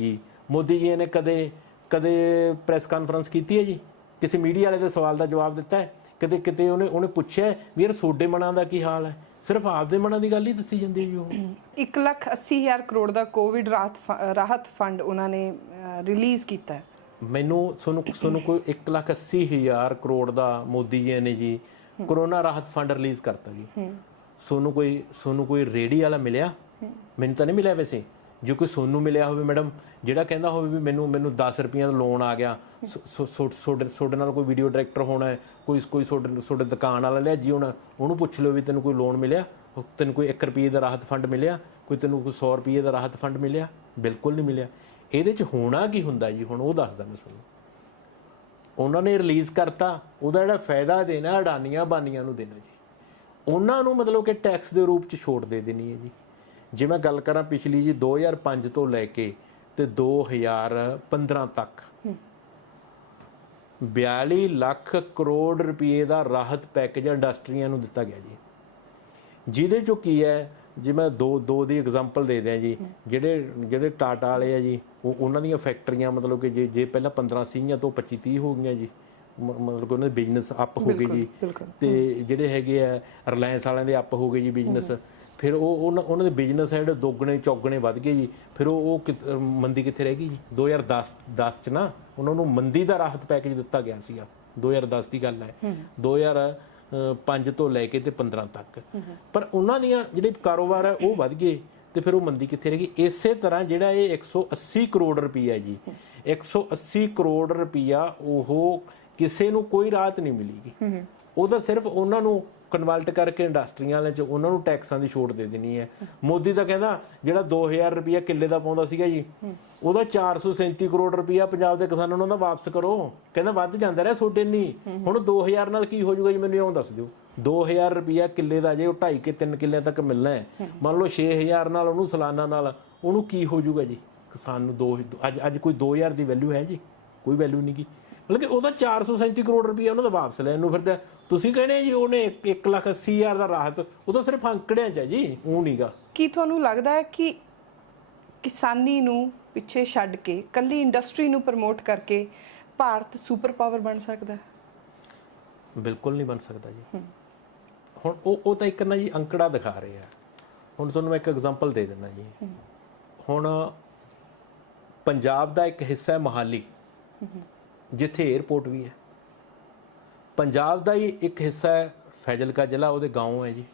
ਜੀ ਨੇ ਕਦੇ ਪ੍ਰੈਸ ਕਾਨਫਰੰਸ ਕੀਤੀ ਹੈ ਜੀ? ਕਿਸੇ ਮੀਡੀਆ ਵਾਲੇ ਦੇ ਸਵਾਲ ਦਾ ਜਵਾਬ ਦਿੱਤਾ ਹੈ? ਕਿਤੇ ਕਿਤੇ ਉਹਨੇ ਪੁੱਛਿਆ ਵੀ ਯਾਰ ਤੁਹਾਡੇ ਮਨਾਂ ਦਾ ਕੀ ਹਾਲ ਹੈ? ਸਿਰਫ ਆਪਦੇ ਮਨਾਂ ਦੀ ਗੱਲ ਹੀ ਦੱਸੀ ਜਾਂਦੀ ਹੈ ਜੀ। ਉਹ 1,80,000 ਕਰੋੜ ਦਾ ਕੋਵਿਡ ਰਾਹਤ ਫੰਡ ਉਹਨਾਂ ਨੇ ਰਿਲੀਜ਼ ਕੀਤਾ ਹੈ। ਮੈਨੂੰ ਤੁਹਾਨੂੰ ਕੋਈ 1,80,000 ਕਰੋੜ ਦਾ ਮੋਦੀ ਜੀ ਨੇ ਜੀ ਕਰੋਨਾ ਰਾਹਤ ਫੰਡ ਰਿਲੀਜ਼ ਕਰਤਾ ਜੀ। ਤੁਹਾਨੂੰ ਕੋਈ ਰੇੜੀ ਵਾਲਾ ਮਿਲਿਆ? ਮੈਨੂੰ ਤਾਂ ਨਹੀਂ ਮਿਲਿਆ। ਵੈਸੇ ਜੇ ਕੋਈ ਸੋਨੂੰ ਮਿਲਿਆ ਹੋਵੇ ਮੈਡਮ, ਜਿਹੜਾ ਕਹਿੰਦਾ ਹੋਵੇ ਵੀ ਮੈਨੂੰ 10 ਰੁਪਈਆਂ ਦਾ ਲੋਨ ਆ ਗਿਆ, ਤੁਹਾਡੇ ਨਾਲ ਕੋਈ ਵੀਡੀਓ ਡਾਇਰੈਕਟਰ ਹੋਣਾ ਹੈ, ਕੋਈ ਤੁਹਾਡੇ ਦੁਕਾਨ ਵਾਲਾ ਲਿਆ ਜੀ ਹੋਣਾ, ਉਹਨੂੰ ਪੁੱਛ ਲਿਓ ਵੀ ਤੈਨੂੰ ਕੋਈ ਲੋਨ ਮਿਲਿਆ, ਤੈਨੂੰ ਕੋਈ 1 ਰੁਪਏ ਦਾ ਰਾਹਤ ਫੰਡ ਮਿਲਿਆ, ਤੈਨੂੰ ਕੋਈ 100 ਰੁਪਏ ਦਾ ਰਾਹਤ ਫੰਡ ਮਿਲਿਆ? ਬਿਲਕੁਲ ਨਹੀਂ ਮਿਲਿਆ। ਇਹਦੇ 'ਚ ਹੋਣਾ ਕੀ ਹੁੰਦਾ ਜੀ? ਹੁਣ ਉਹ ਦੱਸਦਾ ਮੈਂ ਤੁਹਾਨੂੰ। ਉਹਨਾਂ ਨੇ ਰਿਲੀਜ਼ ਕਰਤਾ, ਉਹਦਾ ਜਿਹੜਾ ਫਾਇਦਾ ਦੇਣਾ ਅਡਾਨੀਆਂ ਬਾਨੀਆਂ ਨੂੰ ਦੇਣਾ ਜੀ। ਉਹਨਾਂ ਨੂੰ ਮਤਲਬ ਕਿ ਟੈਕਸ ਦੇ ਰੂਪ 'ਚ ਛੋਟ ਦੇ ਦੇਣੀ ਹੈ ਜੀ। ਜੇ ਮੈਂ ਗੱਲ ਕਰਾਂ ਪਿਛਲੀ ਜੀ 2005 ਤੋਂ ਲੈ ਕੇ ਤੇ 2015 ਤੱਕ 42 ਲੱਖ ਕਰੋੜ ਰੁਪਏ ਦਾ ਰਾਹਤ ਪੈਕੇਜ ਇੰਡਸਟਰੀਆਂ ਨੂੰ ਦਿੱਤਾ ਗਿਆ ਜੀ। ਜਿਹਦੇ 'ਚੋਂ ਕੀ ਹੈ, ਜੇ ਮੈਂ ਦੋ ਦੀ ਐਗਜ਼ਾਮਪਲ ਦੇ ਦਿਆਂ ਜੀ, ਜਿਹੜੇ ਟਾਟਾ ਵਾਲੇ ਆ ਜੀ, ਉਹਨਾਂ ਦੀਆਂ ਫੈਕਟਰੀਆਂ ਮਤਲਬ ਕਿ ਜੇ ਪਹਿਲਾਂ 15 ਸੀਗੀਆਂ ਤੋਂ 25-30 ਹੋ ਗਈਆਂ ਜੀ, ਮਤਲਬ ਕਿ ਉਹਨਾਂ ਦੇ ਬਿਜ਼ਨਸ ਅਪ ਹੋ ਗਏ ਜੀ। ਤੇ ਜਿਹੜੇ ਹੈਗੇ ਆ ਰਿਲਾਇੰਸ ਵਾਲਿਆਂ ਦੇ ਅਪ ਹੋ ਗਏ ਜੀ ਬਿਜ਼ਨਸ। ਫਿਰ ਉਹਨਾਂ ਦੇ ਬਿਜ਼ਨਸ ਹੈ ਜਿਹੜੇ ਦੁੱਗਣੇ ਚੌਗਣੇ ਵੱਧ ਗਏ ਜੀ। ਫਿਰ ਉਹ ਮੰਦੀ ਕਿੱਥੇ ਰਹਿ ਗਈ ਜੀ? 2010 'ਚ ਨਾ ਉਹਨਾਂ ਨੂੰ ਮੰਦੀ ਦਾ ਰਾਹਤ ਪੈਕੇਜ ਦਿੱਤਾ ਗਿਆ ਸੀਗਾ। 2010 ਦੀ ਗੱਲ ਹੈ, 2005 ਤੋਂ ਲੈ ਕੇ ਤੇ 15 ਤੱਕ। ਪਰ ਉਹਨਾਂ ਦੀਆਂ ਜਿਹੜੇ ਕਾਰੋਬਾਰ ਹੈ ਉਹ ਵੱਧ ਗਏ ਤੇ ਫਿਰ ਉਹ ਮੰਦੀ ਕਿੱਥੇ ਰਹਿ ਗਈ? ਇਸੇ ਤਰ੍ਹਾਂ ਜਿਹੜਾ ਇਹ 180 ਕਰੋੜ ਰੁਪਈਆ ਜੀ, 180 ਕਰੋੜ ਰੁਪਈਆ ਉਹ ਕਿਸੇ ਨੂੰ ਕੋਈ ਰਾਹਤ ਨਹੀਂ ਮਿਲੀਗੀ। ਉਹਦਾ ਸਿਰਫ ਉਹਨਾਂ ਨੂੰ ਕਨਵਰਟ ਕਰਕੇ ਇੰਡਸਟਰੀਆਂ ਵਾਲੇ 'ਚ ਉਹਨਾਂ ਨੂੰ ਟੈਕਸਾਂ ਦੀ ਛੋਟ ਦੇ ਦੇਣੀ ਹੈ। ਮੋਦੀ ਤਾਂ ਕਹਿੰਦਾ ਜਿਹੜਾ 2000 ਰੁਪਈਆ ਕਿੱਲੇ ਦਾ ਪਾਉਂਦਾ ਸੀਗਾ ਜੀ, ਉਹਦਾ 437 ਕਰੋੜ ਰੁਪਈਆ ਪੰਜਾਬ ਦੇ ਕਿਸਾਨਾਂ ਨੂੰ ਉਹਦਾ ਵਾਪਸ ਕਰੋ। ਕਹਿੰਦਾ ਵੱਧ ਜਾਂਦਾ ਰਿਹਾ ਤੁਹਾਡੇ ਨਹੀਂ। ਹੁਣ 2000 ਨਾਲ ਕੀ ਹੋ ਜਾਊਗਾ ਜੀ? ਮੈਨੂੰ ਇਉਂ ਦੱਸ ਦਿਓ। 2000 ਰੁਪਈਆ ਕਿੱਲੇ ਦਾ ਜੇ ਉਹ 2.5 ਕੇ 3 ਕਿੱਲਿਆਂ ਤੱਕ ਮਿਲਣਾ ਹੈ, ਮੰਨ ਲਓ 6000 ਨਾਲ ਉਹਨੂੰ ਸਾਲਾਨਾ ਨਾਲ ਉਹਨੂੰ ਕੀ ਹੋ ਜਾਊਗਾ ਜੀ? ਕਿਸਾਨ ਨੂੰ ਅੱਜ ਕੋਈ 2000 ਦੀ ਵੈਲਿਊ ਹੈ ਜੀ? ਕੋਈ ਵੈਲਿਊ ਨਹੀਂ ਗੀ। ਮਤਲਬ ਕਿ ਉਹਦਾ 437 ਕਰੋੜ ਰੁਪਈਆ ਉਹਨਾਂ ਦਾ ਵਾਪਸ ਲੈਣ ਨੂੰ ਫਿਰਦਾ। ਤੁਸੀਂ ਕਹਿੰਦੇ ਜੀ ਉਹਨੇ 1,80,000 ਦਾ ਰਾਹਤ, ਉਹ ਤਾਂ ਸਿਰਫ ਅੰਕੜਿਆਂ 'ਚ ਹੈ ਜੀ, ਉਹ ਨਹੀਂਗਾ। ਕੀ ਤੁਹਾਨੂੰ ਲੱਗਦਾ ਹੈ ਕਿ ਕਿਸਾਨੀ ਨੂੰ ਪਿੱਛੇ ਛੱਡ ਕੇ ਕੱਲੀ ਇੰਡਸਟਰੀ ਨੂੰ ਪ੍ਰਮੋਟ ਕਰਕੇ ਭਾਰਤ ਸੁਪਰ ਪਾਵਰ ਬਣ ਸਕਦਾ ਹੈ? ਬਿਲਕੁਲ ਨਹੀਂ ਬਣ ਸਕਦਾ ਜੀ। ਹੁਣ ਉਹ ਤਾਂ ਇੱਕ ਨਾ ਜੀ ਅੰਕੜਾ ਦਿਖਾ ਰਹੇ ਆ। ਹੁਣ ਤੁਹਾਨੂੰ ਮੈਂ ਇੱਕ ਐਗਜ਼ਾਮਪਲ ਦੇ ਦਿੰਦਾ ਜੀ। ਹੁਣ ਪੰਜਾਬ ਦਾ ਇੱਕ ਹਿੱਸਾ ਹੈ ਮੋਹਾਲੀ, ਜਿੱਥੇ ਏਅਰਪੋਰਟ ਵੀ ਹੈ। ਪੰਜਾਬ ਦਾ ਹੀ ਇੱਕ ਹਿੱਸਾ ਹੈ ਫੈਜ਼ਲਕਾ ਜ਼ਿਲ੍ਹਾ, ਉਹਦੇ ਗਾঁव ਹੈ ਜੀ।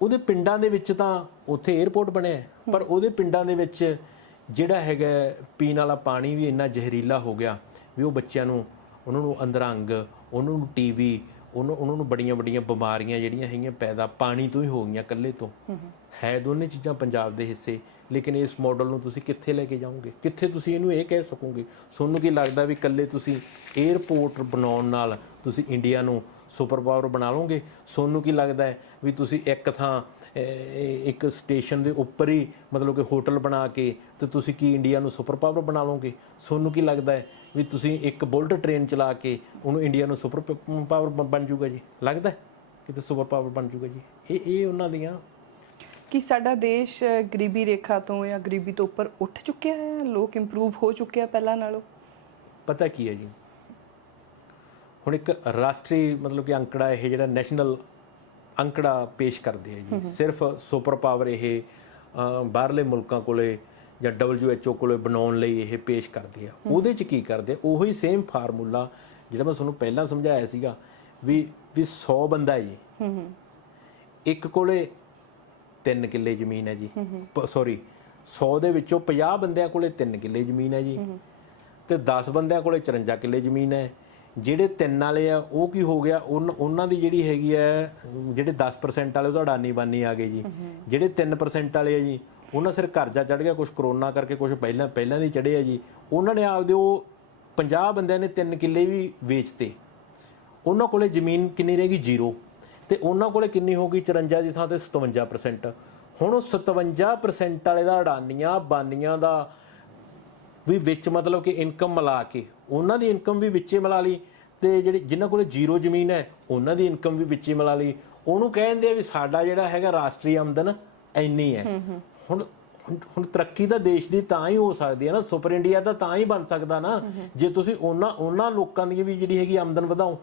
ਉਹਦੇ ਪਿੰਡਾਂ ਦੇ ਵਿੱਚ ਤਾਂ ਉੱਥੇ ਏਅਰਪੋਰਟ ਬਣਿਆ, ਪਰ ਉਹਦੇ ਪਿੰਡਾਂ ਦੇ ਵਿੱਚ ਜਿਹੜਾ ਹੈਗਾ ਪੀਣ ਵਾਲਾ ਪਾਣੀ ਵੀ ਇੰਨਾ ਜ਼ਹਿਰੀਲਾ ਹੋ ਗਿਆ ਵੀ ਉਹ ਬੱਚਿਆਂ ਨੂੰ, ਉਹਨਾਂ ਨੂੰ ਅੰਦਰੰਗ, ਉਹਨਾਂ ਨੂੰ ਟੀਵੀ, ਉਹਨਾਂ ਨੂੰ ਬੜੀਆਂ ਬਿਮਾਰੀਆਂ ਜਿਹੜੀਆਂ ਹੈਗੀਆਂ ਪੈਦਾ ਪਾਣੀ ਤੋਂ ਹੀ ਹੋ ਗਈਆਂ, ਇਕੱਲੇ ਤੋਂ। ਹੈ ਦੋਨੇ ਚੀਜ਼ਾਂ ਪੰਜਾਬ ਦੇ ਹਿੱਸੇ, ਲੇਕਿਨ ਇਸ ਮਾਡਲ ਨੂੰ ਤੁਸੀਂ ਕਿੱਥੇ ਲੈ ਕੇ ਜਾਓਗੇ? ਕਿੱਥੇ ਤੁਸੀਂ ਇਹਨੂੰ ਇਹ ਕਹਿ ਸਕੋਗੇ? ਤੁਹਾਨੂੰ ਕੀ ਲੱਗਦਾ ਵੀ ਇਕੱਲੇ ਤੁਸੀਂ ਏਅਰਪੋਰਟ ਬਣਾਉਣ ਨਾਲ ਤੁਸੀਂ ਇੰਡੀਆ ਨੂੰ ਸੁਪਰ ਪਾਵਰ ਬਣਾ ਲਓਗੇ? ਤੁਹਾਨੂੰ ਕੀ ਲੱਗਦਾ ਹੈ ਵੀ ਤੁਸੀਂ ਇੱਕ ਥਾਂ ਇੱਕ ਸਟੇਸ਼ਨ ਦੇ ਉੱਪਰ ਹੀ ਮਤਲਬ ਕਿ ਹੋਟਲ ਬਣਾ ਕੇ ਤੇ ਤੁਸੀਂ ਕੀ ਇੰਡੀਆ ਨੂੰ ਸੁਪਰ ਪਾਵਰ ਬਣਾ ਲਓਗੇ? ਤੁਹਾਨੂੰ ਕੀ ਲੱਗਦਾ ਹੈ ਵੀ ਤੁਸੀਂ ਇੱਕ ਬੁਲਟ ਟ੍ਰੇਨ ਚਲਾ ਕੇ ਉਹਨੂੰ ਇੰਡੀਆ ਨੂੰ ਸੁਪਰ ਪਾਵਰ ਬਣ ਜੂਗਾ ਜੀ? ਲੱਗਦਾ ਕਿਤੇ ਸੁਪਰ ਪਾਵਰ ਬਣ ਜੂਗਾ ਜੀ? ਇਹ ਉਹਨਾਂ ਦੀਆਂ। ਕਿ ਸਾਡਾ ਦੇਸ਼ ਗਰੀਬੀ ਰੇਖਾ ਤੋਂ ਜਾਂ ਗਰੀਬੀ ਤੋਂ ਉੱਪਰ ਉੱਠ ਚੁੱਕਿਆ ਹੈ? ਲੋਕ ਇੰਪਰੂਵ ਹੋ ਚੁੱਕੇ ਆ ਪਹਿਲਾਂ ਨਾਲੋਂ? ਪਤਾ ਕੀ ਹੈ ਜੀ, ਹੁਣ ਇੱਕ ਰਾਸ਼ਟਰੀ ਮਤਲਬ ਕਿ ਅੰਕੜਾ, ਇਹ ਜਿਹੜਾ ਨੈਸ਼ਨਲ ਅੰਕੜਾ ਪੇਸ਼ ਕਰਦੇ ਆ ਜੀ, ਸਿਰਫ ਸੁਪਰ ਪਾਵਰ ਇਹ ਬਾਹਰਲੇ ਮੁਲਕਾਂ ਕੋਲੇ ਜਾਂ WHO ਕੋਲੇ ਬਣਾਉਣ ਲਈ ਇਹ ਪੇਸ਼ ਕਰਦੇ ਆ। ਉਹਦੇ 'ਚ ਕੀ ਕਰਦੇ? ਉਹੀ ਸੇਮ ਫਾਰਮੂਲਾ ਜਿਹੜਾ ਮੈਂ ਤੁਹਾਨੂੰ ਪਹਿਲਾਂ ਸਮਝਾਇਆ ਸੀਗਾ ਵੀ 100 ਬੰਦਾ ਹੈ ਜੀ, ਇੱਕ ਕੋਲੇ 3 ਕਿੱਲੇ ਜ਼ਮੀਨ ਹੈ ਜੀ, ਸੌਰੀ 100 ਦੇ ਵਿੱਚੋਂ 50 ਬੰਦਿਆਂ ਕੋਲੇ 3 ਕਿੱਲੇ ਜ਼ਮੀਨ ਹੈ ਜੀ, ਤੇ 10 ਬੰਦਿਆਂ ਕੋਲੇ 54 ਕਿੱਲੇ ਜ਼ਮੀਨ ਹੈ। ਜਿਹੜੇ 3 ਵਾਲੇ ਆ ਉਹ ਕੀ ਹੋ ਗਿਆ? ਉਹਨਾਂ ਦੀ ਜਿਹੜੀ ਹੈਗੀ ਹੈ, ਜਿਹੜੇ 10% ਵਾਲੇ ਉਹ ਤਾਂ ਅਡਾਨੀ ਬਾਨੀ ਆ ਗਏ ਜੀ। ਜਿਹੜੇ 3% ਵਾਲੇ ਆ ਜੀ, ਉਹਨਾਂ ਸਿਰ ਕਰਜ਼ਾ ਚੜ ਗਿਆ, ਕੁਝ ਕਰੋਨਾ ਕਰਕੇ, ਕੁਝ ਪਹਿਲਾਂ ਦੀ ਚੜੇ ਆ ਜੀ। ਉਹਨਾਂ ਨੇ ਆਪਦੇ ਉਹ 50 ਬੰਦਿਆਂ ਨੇ 3 ਕਿੱਲੇ ਵੀ ਵੇਚਤੇ। ਉਹਨਾਂ ਕੋਲੇ ਜ਼ਮੀਨ ਕਿੰਨੀ ਰਹਿ ਗਈ? 0। ਤੇ ਉਹਨਾਂ ਕੋਲੇ ਕਿੰਨੀ ਹੋ ਗਈ? 54 ਦੀ ਥਾਂ ਤੇ 57%। ਹੁਣ ਉਹ 57% ਵਾਲੇ ਦਾ ਅਡਾਨੀਆਂ ਬਾਨੀਆਂ ਦਾ ਵੀ ਵਿੱਚ ਮਤਲਬ ਕਿ ਇਨਕਮ ਮਿਲਾ ਕੇ ਉਹਨਾਂ ਦੀ ਇਨਕਮ ਵੀ ਵਿੱਚੇ ਮਿਲਾ ਲਈ, ਤੇ ਜਿਹੜੀ ਜਿਨ੍ਹਾਂ ਕੋਲੇ 0 ਜ਼ਮੀਨ ਹੈ ਉਹਨਾਂ ਦੀ ਇਨਕਮ ਵੀ ਵਿੱਚੇ ਮਿਲਾ ਲਈ। ਉਹਨੂੰ ਕਹਿੰਦੇ ਆ ਵੀ ਸਾਡਾ ਜਿਹੜਾ ਹੈਗਾ ਰਾਸ਼ਟਰੀ ਆਮਦਨ ਇੰਨੀ ਹੈ। ਹੁਣ ਹੁਣ ਤਰੱਕੀ ਤਾਂ ਦੇਸ਼ ਦੀ ਤਾਂ ਹੀ ਹੋ ਸਕਦੀ ਹੈ ਨਾ, ਸੁਪਰ ਇੰਡੀਆ ਤਾਂ ਹੀ ਬਣ ਸਕਦਾ ਨਾ ਜੇ ਤੁਸੀਂ ਉਹਨਾਂ ਲੋਕਾਂ ਦੀ ਵੀ ਜਿਹੜੀ ਹੈਗੀ ਆਮਦਨ ਵਧਾਓ।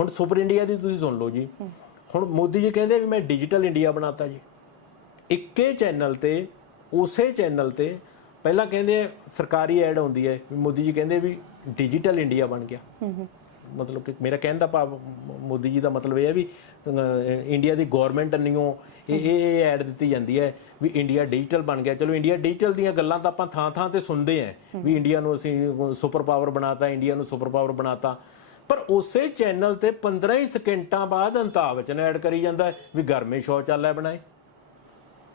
ਹੁਣ ਸੁਪਰ ਇੰਡੀਆ ਦੀ ਤੁਸੀਂ ਸੁਣ ਲਓ ਜੀ, ਹੁਣ ਮੋਦੀ ਜੀ ਕਹਿੰਦੇ ਵੀ ਮੈਂ ਡਿਜੀਟਲ ਇੰਡੀਆ ਬਣਾਤਾ ਜੀ, ਇੱਕੇ ਚੈਨਲ ਤੇ, ਉਸੇ ਚੈਨਲ ਤੇ ਪਹਿਲਾਂ ਕਹਿੰਦੇ ਸਰਕਾਰੀ ਐਡ ਆਉਂਦੀ ਹੈ, ਮੋਦੀ ਜੀ ਕਹਿੰਦੇ ਵੀ ਡਿਜੀਟਲ ਇੰਡੀਆ ਬਣ ਗਿਆ। ਮਤਲਬ ਕਿ ਮੇਰਾ ਕਹਿਣ ਦਾ ਭਾਵ ਮੋਦੀ ਜੀ ਦਾ ਮਤਲਬ ਇਹ ਹੈ ਵੀ ਇੰਡੀਆ ਦੀ ਗਵਰਨਮੈਂਟ ਅੰਨਿਓ ਇਹ ਐਡ ਦਿੱਤੀ ਜਾਂਦੀ ਹੈ ਵੀ ਇੰਡੀਆ ਡਿਜੀਟਲ ਬਣ ਗਿਆ। ਚਲੋ ਇੰਡੀਆ ਡਿਜੀਟਲ ਦੀਆਂ ਗੱਲਾਂ ਤਾਂ ਆਪਾਂ ਥਾਂ ਤੇ ਸੁਣਦੇ ਆਂ ਵੀ ਇੰਡੀਆ ਨੂੰ ਅਸੀਂ ਸੁਪਰ ਪਾਵਰ ਬਣਾਤਾ, ਇੰਡੀਆ ਨੂੰ ਸੁਪਰ ਪਾਵਰ ਬਣਾਤਾ, ਪਰ ਉਸੇ ਚੈਨਲ ਤੇ 15 ਹੀ ਸਕਿੰਟਾਂ ਬਾਅਦ ਅਮਿਤਾਭ ਬੱਚਨ ਐਡ ਕਰੀ ਜਾਂਦਾ ਵੀ ਘਰ ਸ਼ੌਚਾਲਿਆ ਬਣਾਏ।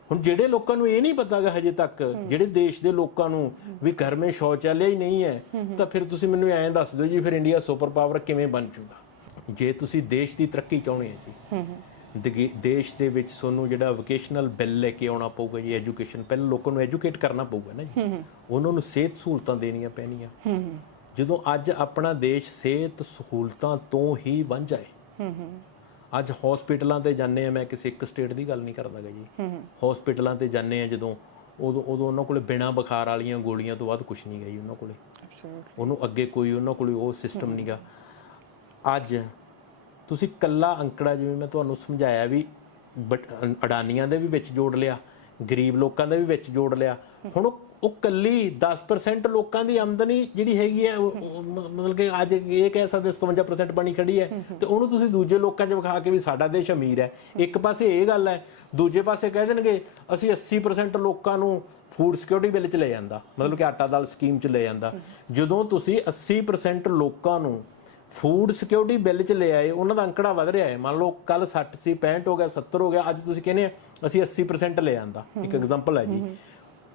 ਹੁਣ ਜਿਹੜੇ ਲੋਕਾਂ ਨੂੰ ਇਹ ਨਹੀਂ ਪਤਾ ਗਾ ਹਜੇ ਤੱਕ, ਜਿਹੜੇ ਦੇਸ਼ ਦੇ ਲੋਕਾਂ ਨੂੰ ਵੀ ਘਰ ਮੇਂ ਸ਼ੌਚਾਲਿਆ ਹੀ ਨਹੀਂ ਹੈ, ਤਾਂ ਫਿਰ ਤੁਸੀਂ ਮੈਨੂੰ ਐਂ ਦੱਸ ਦਿਓ ਜੀ ਫਿਰ ਇੰਡੀਆ ਸੁਪਰ ਪਾਵਰ ਕਿਵੇਂ ਬਣ ਜੂਗਾ। ਜੇ ਤੁਸੀਂ ਦੇਸ਼ ਦੀ ਤਰੱਕੀ ਚਾਹੁੰਦੇ ਹੋ ਜੀ, ਦੇਸ਼ ਦੇ ਵਿੱਚ ਤੁਹਾਨੂੰ ਜਿਹੜਾ ਵੋਕੇਸ਼ਨਲ ਬਿੱਲ ਲੈ ਕੇ ਆਉਣਾ ਪਊਗਾ ਜੀ, ਐਜੂਕੇਸ਼ਨ, ਪਹਿਲਾਂ ਲੋਕਾਂ ਨੂੰ ਐਜੂਕੇਟ ਕਰਨਾ ਪਊਗਾ ਨਾ ਜੀ, ਉਹਨਾਂ ਨੂੰ ਸਿਹਤ ਸਹੂਲਤਾਂ ਦੇਣੀਆਂ ਪੈਣੀਆਂ। ਜਦੋਂ ਅੱਜ ਆਪਣਾ ਦੇਸ਼ ਸਿਹਤ ਸਹੂਲਤਾਂ ਤੋਂ ਹੀ ਵਾਂਝਾ ਹੈ, ਅੱਜ ਹਸਪੀਟਲਾਂ ਤੇ ਜਾਂਦੇ ਆ, ਮੈਂ ਕਿਸੇ ਇੱਕ ਸਟੇਟ ਦੀ ਗੱਲ ਨਹੀਂ ਕਰਦਾ ਗਾ ਜੀ, ਹਸਪੀਟਲਾਂ ਤੇ ਜਾਂਦੇ ਆ ਜਦੋਂ, ਉਦੋਂ ਉਹਨਾਂ ਕੋਲੇ ਬਿਨਾਂ ਬੁਖਾਰ ਵਾਲੀਆਂ ਗੋਲੀਆਂ ਤੋਂ ਬਾਅਦ ਕੁਝ ਨਹੀਂ ਗਾ ਜੀ ਉਹਨਾਂ ਕੋਲੇ, ਉਹਨੂੰ ਅੱਗੇ ਕੋਈ ਉਹਨਾਂ ਕੋਲੇ ਉਹ ਸਿਸਟਮ ਨਹੀਂ ਗਾ। ਅੱਜ ਤੁਸੀਂ ਕੱਲਾ ਅੰਕੜਾ, ਜਿਵੇਂ ਮੈਂ ਤੁਹਾਨੂੰ ਸਮਝਾਇਆ ਵੀ ਅਡਾਨੀਆਂ ਦੇ ਵੀ ਵਿੱਚ ਜੋੜ ਲਿਆ, ਗਰੀਬ ਲੋਕਾਂ ਦੇ ਵੀ ਵਿੱਚ ਜੋੜ ਲਿਆ, ਹੁਣ ਉਹ ਕੱਲੀ 10% ਲੋਕਾਂ ਦੀ ਆਮਦਨੀ ਜਿਹੜੀ ਹੈਗੀ ਹੈ, ਮਤਲਬ ਕਿ ਅੱਜ ਇਹ ਕਹਿ ਸਕਦੇ 57% ਬਣੀ ਖੜੀ ਹੈ, ਤੇ ਉਹਨੂੰ ਤੁਸੀਂ ਦੂਜੇ ਲੋਕਾਂ 'ਚ ਵਿਖਾ ਕੇ ਵੀ ਸਾਡਾ ਦੇਸ਼ ਅਮੀਰ ਹੈ। ਇੱਕ ਪਾਸੇ ਇਹ ਗੱਲ ਹੈ, ਦੂਜੇ ਪਾਸੇ ਕਹਿ ਦੇਣਗੇ ਅਸੀਂ 80% ਲੋਕਾਂ ਨੂੰ ਫੂਡ ਸਿਕਿਉਰਿਟੀ ਬਿੱਲ 'ਚ ਲੈ ਜਾਂਦਾ, ਮਤਲਬ ਕਿ ਆਟਾ ਦਾਲ ਸਕੀਮ 'ਚ ਲੈ ਜਾਂਦਾ। ਜਦੋਂ ਤੁਸੀਂ 80% ਲੋਕਾਂ ਨੂੰ ਫੂਡ ਸਿਕਿਉਰਿਟੀ ਬਿੱਲ 'ਚ ਲੈ ਆਏ, ਉਹਨਾਂ ਦਾ ਅੰਕੜਾ ਵਧ ਰਿਹਾ ਹੈ, ਮੰਨ ਲਓ ਕੱਲ 60 ਸੀ, 65 ਹੋ ਗਿਆ, 70 ਹੋ ਗਿਆ, ਅੱਜ ਤੁਸੀਂ ਕਹਿੰਦੇ ਅਸੀਂ 80% ਲੈ ਆਂਦਾ। ਇੱਕ ਐਗਜ਼ਾਮਪਲ ਹੈ ਜੀ,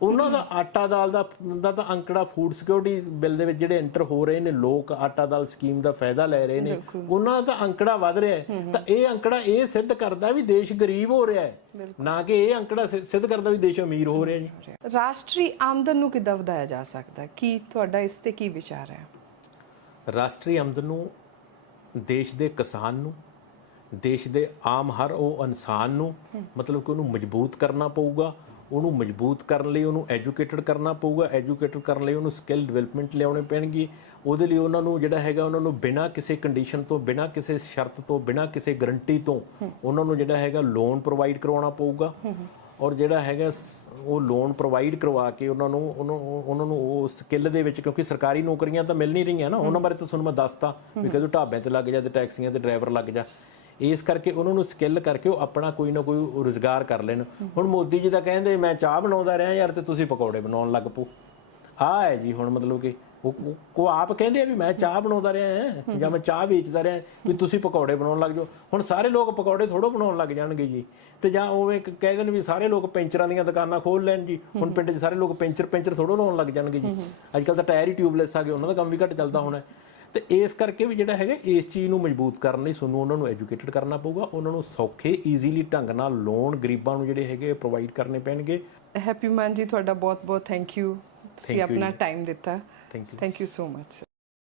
ਉਹਨਾਂ ਦਾ ਆਟਾ ਦਾਲ ਦਾ ਤਾਂ ਅੰਕੜਾ ਫੂਡ ਸਿਕਿਉਰਿਟੀ ਬਿੱਲ ਦੇ ਵਿੱਚ ਜਿਹੜੇ ਐਂਟਰ ਹੋ ਰਹੇ ਨੇ ਲੋਕ, ਆਟਾ ਦਾਲ ਸਕੀਮ ਦਾ ਫਾਇਦਾ ਲੈ ਰਹੇ ਨੇ, ਉਹਨਾਂ ਦਾ ਤਾਂ ਅੰਕੜਾ ਵਧ ਰਿਹਾ ਹੈ। ਤਾਂ ਇਹ ਅੰਕੜਾ ਇਹ ਸਿੱਧ ਕਰਦਾ ਵੀ ਦੇਸ਼ ਗਰੀਬ ਹੋ ਰਿਹਾ ਹੈ, ਨਾ ਕਿ ਇਹ ਅੰਕੜਾ ਸਿੱਧ ਕਰਦਾ ਵੀ ਦੇਸ਼ ਅਮੀਰ ਹੋ ਰਿਹਾ ਜੀ। ਰਾਸ਼ਟਰੀ ਆਮਦਨ ਨੂੰ ਕਿੱਦਾਂ ਵਧਾਇਆ ਜਾ ਸਕਦਾ, ਕੀ ਤੁਹਾਡਾ ਇਸ ਤੇ ਕੀ ਵਿਚਾਰ ਹੈ? ਰਾਸ਼ਟਰੀ ਆਮਦਨ ਨੂੰ ਦੇਸ਼ ਦੇ ਕਿਸਾਨ ਨੂੰ, ਦੇਸ਼ ਦੇ ਆਮ ਹਰ ਉਹ ਇਨਸਾਨ ਨੂੰ, ਮਤਲਬ ਕਿ ਉਹਨੂੰ ਮਜ਼ਬੂਤ ਕਰਨਾ ਪਊਗਾ। ਉਹਨੂੰ ਮਜ਼ਬੂਤ ਕਰਨ ਲਈ ਉਹਨੂੰ ਐਜੂਕੇਟਡ ਕਰਨਾ ਪਊਗਾ, ਐਜੂਕੇਟਡ ਕਰਨ ਲਈ ਉਹਨੂੰ ਸਕਿੱਲ ਡਿਵੈਲਪਮੈਂਟ ਲਿਆਉਣੇ ਪੈਣਗੇ। ਉਹਦੇ ਲਈ ਉਹਨਾਂ ਨੂੰ ਜਿਹੜਾ ਹੈਗਾ, ਉਹਨਾਂ ਨੂੰ ਬਿਨਾਂ ਕਿਸੇ ਕੰਡੀਸ਼ਨ ਤੋਂ, ਬਿਨਾਂ ਕਿਸੇ ਸ਼ਰਤ ਤੋਂ, ਬਿਨਾਂ ਕਿਸੇ ਗਰੰਟੀ ਤੋਂ ਉਹਨਾਂ ਨੂੰ ਜਿਹੜਾ ਹੈਗਾ ਲੋਨ ਪ੍ਰੋਵਾਈਡ ਕਰਵਾਉਣਾ ਪਊਗਾ। ਔਰ ਜਿਹੜਾ ਹੈਗਾ ਉਹ ਲੋਨ ਪ੍ਰੋਵਾਈਡ ਕਰਵਾ ਕੇ ਉਹਨਾਂ ਨੂੰ ਉਹ ਸਕਿੱਲ ਦੇ ਵਿੱਚ, ਕਿਉਂਕਿ ਸਰਕਾਰੀ ਨੌਕਰੀਆਂ ਤਾਂ ਮਿਲ ਨਹੀਂ ਰਹੀਆਂ ਨਾ, ਉਹਨਾਂ ਬਾਰੇ ਤਾਂ ਤੁਹਾਨੂੰ ਮੈਂ ਦੱਸਤਾ ਵੀ ਕਦੋਂ ਢਾਬਿਆਂ ਤੇ ਲੱਗ ਜਾ ਤੇ ਟੈਕਸੀਆਂ ਤੇ ਡਰਾਈਵਰ ਲੱਗ ਜਾ, ਇਸ ਕਰਕੇ ਉਹਨਾਂ ਨੂੰ ਸਕਿੱਲ ਕਰਕੇ ਉਹ ਆਪਣਾ ਕੋਈ ਨਾ ਕੋਈ ਰੁਜ਼ਗਾਰ ਕਰ ਲੈਣ। ਹੁਣ ਮੋਦੀ ਜੀ ਤਾਂ ਕਹਿੰਦੇ ਮੈਂ ਚਾਹ ਬਣਾਉਂਦਾ ਰਿਹਾ ਯਾਰ ਤੇ ਤੁਸੀਂ ਪਕੌੜੇ ਬਣਾਉਣ ਲੱਗ ਪਓ, ਆਹ ਹੈ ਜੀ। ਹੁਣ ਮਤਲਬ ਕਿ ਉਹ ਆਪ ਕਹਿੰਦੇ ਆ ਵੀ ਮੈਂ ਚਾਹ ਬਣਾਉਂਦਾ ਰਿਹਾ ਜਾਂ ਮੈਂ ਚਾਹ ਵੇਚਦਾ ਰਿਹਾ, ਵੀ ਤੁਸੀਂ ਪਕੌੜੇ ਬਣਾਉਣ ਲੱਗ ਜਾਓ। ਹੁਣ ਸਾਰੇ ਲੋਕ ਪਕੌੜੇ ਥੋੜ੍ਹਾ ਬਣਾਉਣ ਲੱਗ ਜਾਣਗੇ ਜੀ, ਤੇ ਜਾਂ ਉਵੇਂ ਕਹਿ ਦੇਣ ਵੀ ਸਾਰੇ ਲੋਕ ਪੈਂਚਰਾਂ ਦੀਆਂ ਦੁਕਾਨਾਂ ਖੋਲ ਲੈਣ ਜੀ। ਹੁਣ ਪਿੰਡ 'ਚ ਸਾਰੇ ਲੋਕ ਪੈਂਚਰ ਥੋੜ੍ਹਾ ਲਾਉਣ ਲੱਗ ਜਾਣਗੇ ਜੀ। ਅੱਜ ਕੱਲ੍ਹ ਤਾਂ ਟਾਇਰ ਹੀ ਟਿਊਬਲੈਸ ਆ ਗਏ, ਉਹਨਾਂ ਦਾ ਕੰਮ ਵੀ ਘੱਟ ਚੱਲਦਾ ਹੋਣਾ। ਤੇ ਇਸ ਕਰਕੇ ਵੀ ਜਿਹੜਾ ਹੈਗਾ ਇਸ ਚੀਜ਼ ਨੂੰ ਮਜ਼ਬੂਤ ਕਰਨ ਲਈ ਤੁਹਾਨੂੰ ਉਹਨਾਂ ਨੂੰ ਐਜੂਕੇਟਡ ਕਰਨਾ ਪਊਗਾ, ਉਹਨਾਂ ਨੂੰ ਸੌਖੇ ਈਜ਼ੀਲੀ ਢੰਗ ਨਾਲ ਲੋਨ ਗਰੀਬਾਂ ਨੂੰ ਜਿਹੜੇ ਹੈਗੇ ਪ੍ਰੋਵਾਈਡ ਕਰਨੇ ਪੈਣਗੇ। ਹੈਪੀ ਮਾਨ ਜੀ, ਤੁਹਾਡਾ ਬਹੁਤ ਬਹੁਤ ਥੈਂਕ ਯੂ, ਤੁਸੀਂ ਆਪਣਾ ਟਾਈਮ ਦਿੱਤਾ। Thank you thank you so much.